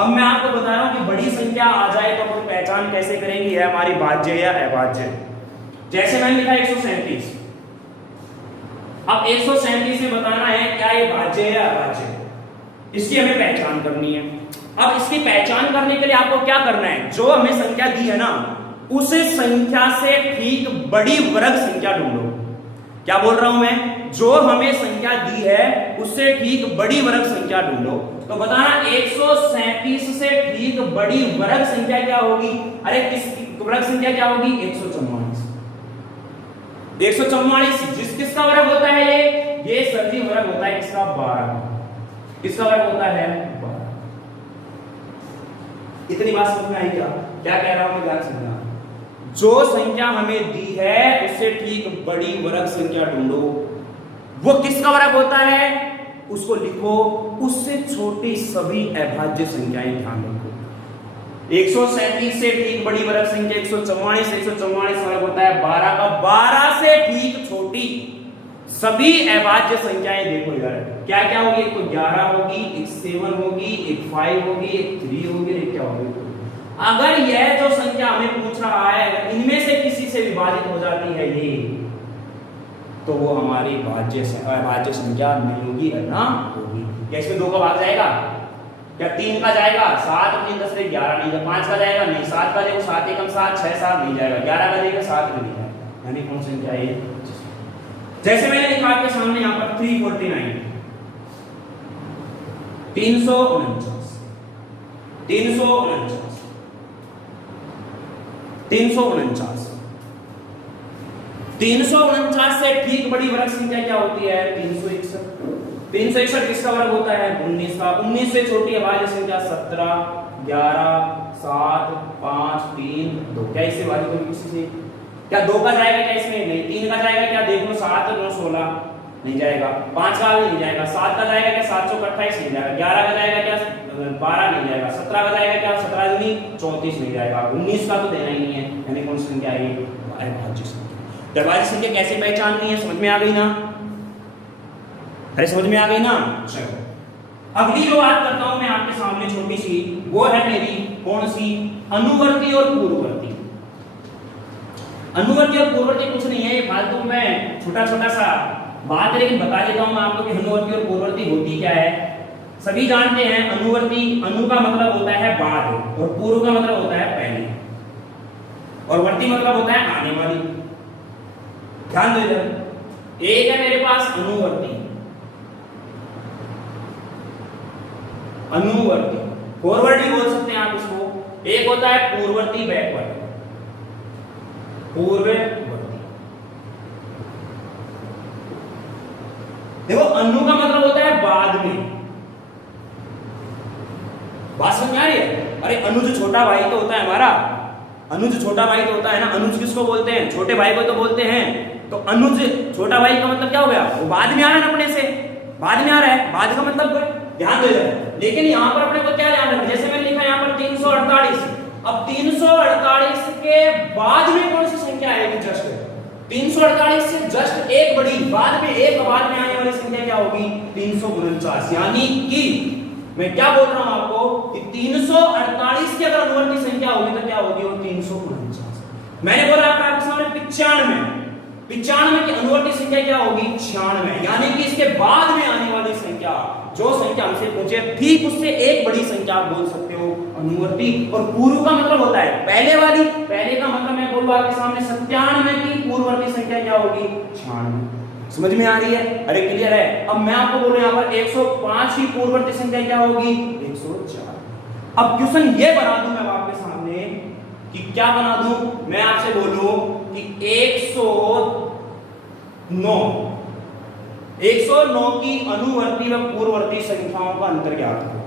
अब मैं आपको बता रहा हूं कि बड़ी संख्या आ जाए तो हम पहचान कैसे करेंगे, है हमारी भाज्य या अभाज्य। जैसे मैंने लिखा 137, अब 137 से बताना है क्या ये भाज्य है या अभाज्य, इसकी हमें पहचान करनी है। अब इसकी पहचान करने के लिए आपको क्या करना है? जो हमें संख्या दी है ना, उस संख्या से ठीक बड़ी वर्ग संख्या ढूंढो। क्या बोल रहा हूं मैं? जो हमें संख्या दी है उससे ठीक बड़ी वर्ग संख्या ढूंढो। तो बताना 137 से ठीक बड़ी वर्ग संख्या क्या होगी? अरे किस वर्ग संख्या क्या होगी? 144। 144 किसका वर्ग होता है? ये सभी वर्ग होता है किसका? 12। किसका वर्ग होता है? 12। इतनी बात समझ में आई क्या? क्या कह रहा हूं मैं? ध्यान समझना। जो संख्या हमें दी है उससे ठीक बड़ी वर्ग संख्या ढूंढो। वो किसका वर्ग होता है उसको लिखो। उससे छोटी सभी अभाज्य संख्याएं ध्यान रखो। 137 से ठीक बड़ी वर्ग संख्या 144 वर्ग होता है 12 का। 12 से ठीक छोटी सभी अभाज्य संख्याएं देखो इधर क्या क्या होगी, एक तो 11 होगी, एक 7 होगी, एक 5 होगी, एक 3 होगी, एक क्या होगी। अगर यह जो संख्या हमें पूछ रहा है अगर इनमें से किसी से विभाजित हो जाती है ये, तो वो हमारी अभाज्य संख्या नहीं होगी, ना होगी। क्या इसमें 2 का भाग जाएगा, क्या 3 का जाएगा, 7 और 3 10 से 11 नहीं जाएगा, 5 का जाएगा नहीं, 7 का जाएगा, 7 एकम 7 6 7 नहीं जाएगा, 11 का जाएगा 7 नहीं जाएगा, यानी कौन सी संख्या है। जैसे मैंने लिखा आपके सामने यहाँ पर 349 349 349 349 349 से ठीक बड़ी वर्ग संख्या क्या होती है, 361 361 किसका वर्ग होता है, 19 का। 19 से छोटी अभाज्य संख्या 17 11 7 5 3 2। क्या इससे भाज्य होगी किसी से, क्या 2 का जाएगा, क्या इसमें नहीं, 3 का जाएगा, क्या देख लो 7 और 9 16 नहीं जाएगा, 5 का भी नहीं जाएगा, 7 का जाएगा, क्या 7 चौक 28 नहीं जाएगा, 11 का जाएगा, क्या 12 नहीं जाएगा, 17 का जाएगा, क्या 17 दूनी 34 नहीं जाएगा, 19 का तो देना ही नहीं है, यानी कौन सी संख्या है, अभाज्य संख्या। अभाज्य संख्या कैसे पहचाननी है, समझ में आ गई ना, अरे समझ में आ गई ना। चलो अगली जो बात करता हूं मैं आपके सामने छोटी सी, वो है मेरी कौन सी, अनुवर्ती और पूर्ववर्ती। अनुवर्ती और पूर्ववर्ती कुछ नहीं है, ये फालतू में छोटा छोटा सा बात है, लेकिन बता देता हूं मैं आपको कि अनुवर्ती और पूर्ववर्ती होती क्या है। सभी जानते हैं अनुवर्ती, अनु का मतलब होता है बाद और पूर्व का मतलब होता है पहले, और वर्ती मतलब होता है आने वाली। ध्यान दो इधर, एक है मेरे पास अनुवर्ती, अनुवर्ती फॉरवर्ड भी बोल सकते हैं आप इसको, एक होता है पूर्ववर्ती बैकवर्ड, पूर्ववर्ती। देखो अनु का मतलब होता है बाद में, बात समझ में आ रही है। अरे अनुज छोटा भाई तो होता है हमारा, अनुज छोटा भाई तो होता है ना, अनुज किसको बोलते हैं, छोटे भाई को तो बोलते हैं। तो अनुज छोटा भाई का मतलब क्या हो गया, वो बाद में आ रहा है ना, अपने से बाद में आ रहा है, बाद का मतलब ध्यान दो इधर। लेकिन यहाँ पर अपने को क्या ध्यान रखना, जैसे मैंने लिखा यहाँ पर 348, अब 348 के बाद में कौन सी संख्या आएगी, जस्ट 348 से जस्ट एक बड़ी बाद में, एक बाद में आने वाली संख्या क्या होगी, 349। यानी कि मैं क्या बोल रहा हूं आपको कि 348 की अगर अनुवर्ती संख्या होगी तो क्या होगी, वो 349। मैंने बोला आपके सामने 95, 95 की अनुवर्ती संख्या क्या होगी, 96। यानी कि इसके बाद में आने वाली संख्या, जो संख्या हमसे पूछे ठीक उससे एक बड़ी संख्या आप बोल सकते हो अनुवर्ती। और पूर्व का मतलब होता है पहले वाली, पहले का मतलब मैं बोलूंगा आपके सामने 97 की पूर्ववर्ती संख्या क्या होगी, 96। समझ में आ रही है, अरे क्लियर है। अब मैं आपको बोल रहा हूं यहाँ पर 105 की पूर्ववर्ती संख्या क्या होगी, 104। अब क्वेश्चन ये बना दूं मैं आपके सामने कि क्या बना दूं, मैं आपसे बोलूं कि 109 की अनुवर्ती व पूर्ववर्ती संख्याओं का अंतर ज्ञात करो।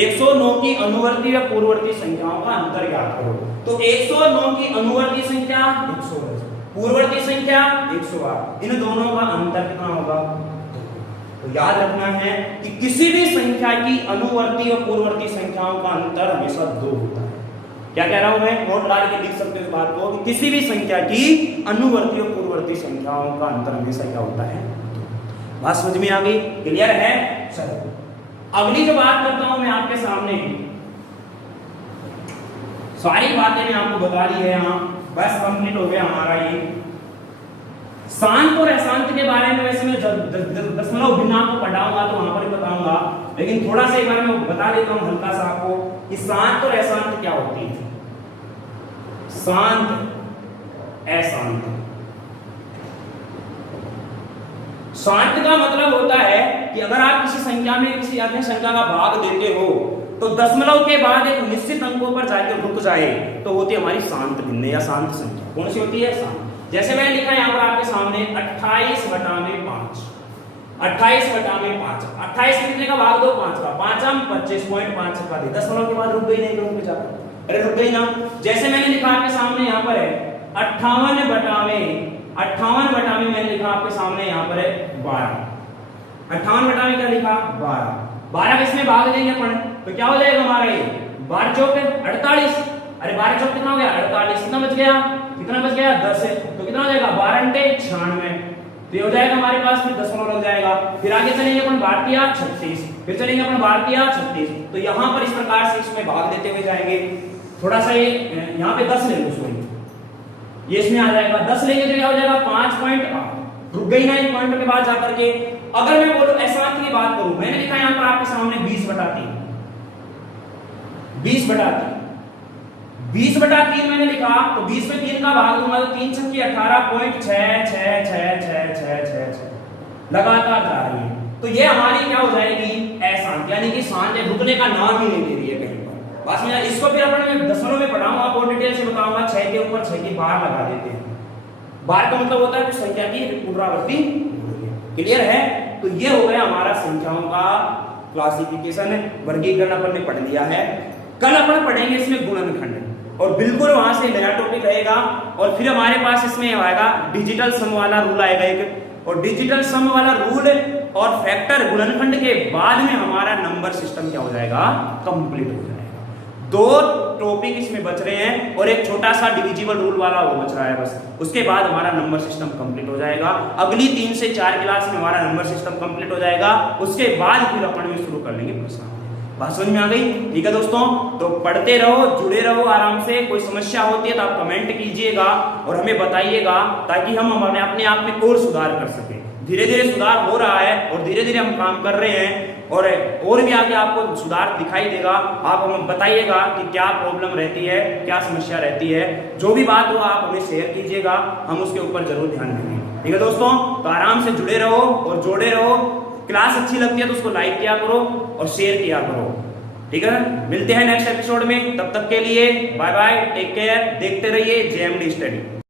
109 की अनुवर्ती व पूर्ववर्ती संख्याओं का अंतर ज्ञात करो। तो 109 की अनुवर्ती संख्या 100, पूर्ववर्ती संख्या 108, इन दोनों का अंतर कितना होगा। तो याद रखना है कि किसी भी संख्या की अनुवर्ती और पूर्ववर्ती संख्याओं का अंतर हमेशा 2 होता है। क्या कह रहा हूं मैं, नोट डाल के लिख सकते हो इस बात को कि किसी भी संख्या की अनुवर्ती और पूर्ववर्ती संख्याओं का अंतर हमेशा क्या होता है, 2। बात समझ में आ गई, क्लियर है। चलो अगली जो बात करता हूं मैं आपके सामने, सारी बातें मैं आपको बता दी है, यहाँ बस कंप्लीट हो गया हमारा ये। शांत और अशांत के बारे में वैसे मैं दशमलव भिन्न आपको पढ़ाऊंगा तो वहां पर बताऊंगा, लेकिन थोड़ा सा एक बार मैं बता देता हूं हल्का सा आपको कि शांत और अशांत क्या होती है। शांत अशांत, शांत का मतलब होता है कि अगर आप किसी संख्या में किसी अन्य संख्या का भाग देते हो तो दशमलव के बाद एक निश्चित अंकों पर जाकर रुक जाए तो होती है हमारी शांत भिन्न या शांत संख्या। कौन सी होती है, शांत। जैसे मैंने लिखा यहाँ पर आपके सामने 28/5, 28/5, 28 कितने का भाग दो, 5 का, 5 हम 25.5 का दे, दशमलव के बाद रुक गई नहीं, रुक जाकर, अरे रुक गई ना। जैसे मैंने लिखा आपके सामने यहाँ पर है 58/58 मैंने लिखा आपके सामने यहाँ पर है 12, 58/में क्या लिखा, 12 किसमें भाग देंगे अपन तो क्या हो जाएगा हमारा ये 12 चौक 48, अरे 12 चौक कितना हो गया 48, कितना बच गया 10 है तो कितना हो जाएगा 12 × 96, तो ये हो जाएगा हमारे पास, फिर दशमलव लग जाएगा। फिर आगे चलेंगे अपन भारतीय 36, फिर चलेंगे अपन भारतीय 36। तो यहाँ पर इस प्रकार से इसमें भाग देते हुए जाएंगे। थोड़ा सा ये यहाँ पे 10 ले लो, सॉरी ये इसमें आ जाएगा 10 लेंगे तो क्या हो जाएगा 5.8। रुक गई ना एक पॉइंट के बाद जाकर के। अगर मैं बोलूं ऐसांत की बात करूं, मैंने लिखा यहाँ पर आपके सामने 20/3, 20/3, 20/3 मैंने लिखा, तो 20 में 3 का भाग दूंगा तो 3 छक्के 18.66666 लगातार जा रही है। तो ये हमारी क्या हो जाएगी अशांत, यानी कि शांत रुकने का नाम ही नहीं ले रही है कहीं पर। बस मैं इसको फिर अपन में दशमलव में पढ़ाऊंगा, और डिटेल से बताऊंगा। 6 के ऊपर 6 की बार लगा देते हैं। बार का मतलब होता है कि संख्या की पुनरावृत्ति। क्लियर है? तो ये हो गया हमारा संख्याओं का क्लासिफिकेशन, वर्गीकरण अपन ने पढ़ लिया है। कल अपन पढ़ेंगे इसमें गुणनखंड, और बिल्कुल वहां से नया टॉपिक रहेगा। और फिर हमारे पास इसमें आएगा डिजिटल सम वाला रूल आएगा एक, और डिजिटल सम वाला रूल और फैक्टर गुणनखंड के बाद में हमारा नंबर सिस्टम क्या हो जाएगा, कंप्लीट हो जाएगा। 2 टॉपिक इसमें बच रहे हैं, और एक छोटा सा डिविजिबल रूल वाला वो बच रहा है बस। उसके बाद हमारा नंबर सिस्टम कंप्लीट हो जाएगा। अगली 3 से 4 क्लास में हमारा नंबर सिस्टम कंप्लीट हो जाएगा। उसके बाद फिर अपन में शुरू कर लेंगे प्रश्न। बात समझ में आ गई? ठीक है दोस्तों, तो पढ़ते रहो, जुड़े रहो आराम से। कोई समस्या होती है तो आप कमेंट कीजिएगा और हमें बताइएगा, ताकि हम अपने आप में और सुधार कर सके। धीरे धीरे सुधार हो रहा है और धीरे धीरे हम काम कर रहे हैं, और भी आगे आपको सुधार दिखाई देगा। आप हमें बताइएगा कि क्या प्रॉब्लम रहती है, क्या समस्या रहती है। जो भी बात हो आप हमें शेयर कीजिएगा, हम उसके ऊपर जरूर ध्यान देंगे। ठीक है दोस्तों, तो आराम से जुड़े रहो और जोड़े रहो। क्लास अच्छी लगती है तो उसको लाइक किया करो और शेयर किया करो। ठीक है, मिलते हैं नेक्स्ट एपिसोड में। तब तक के लिए बाय बाय, टेक केयर। देखते रहिए JMD स्टडी।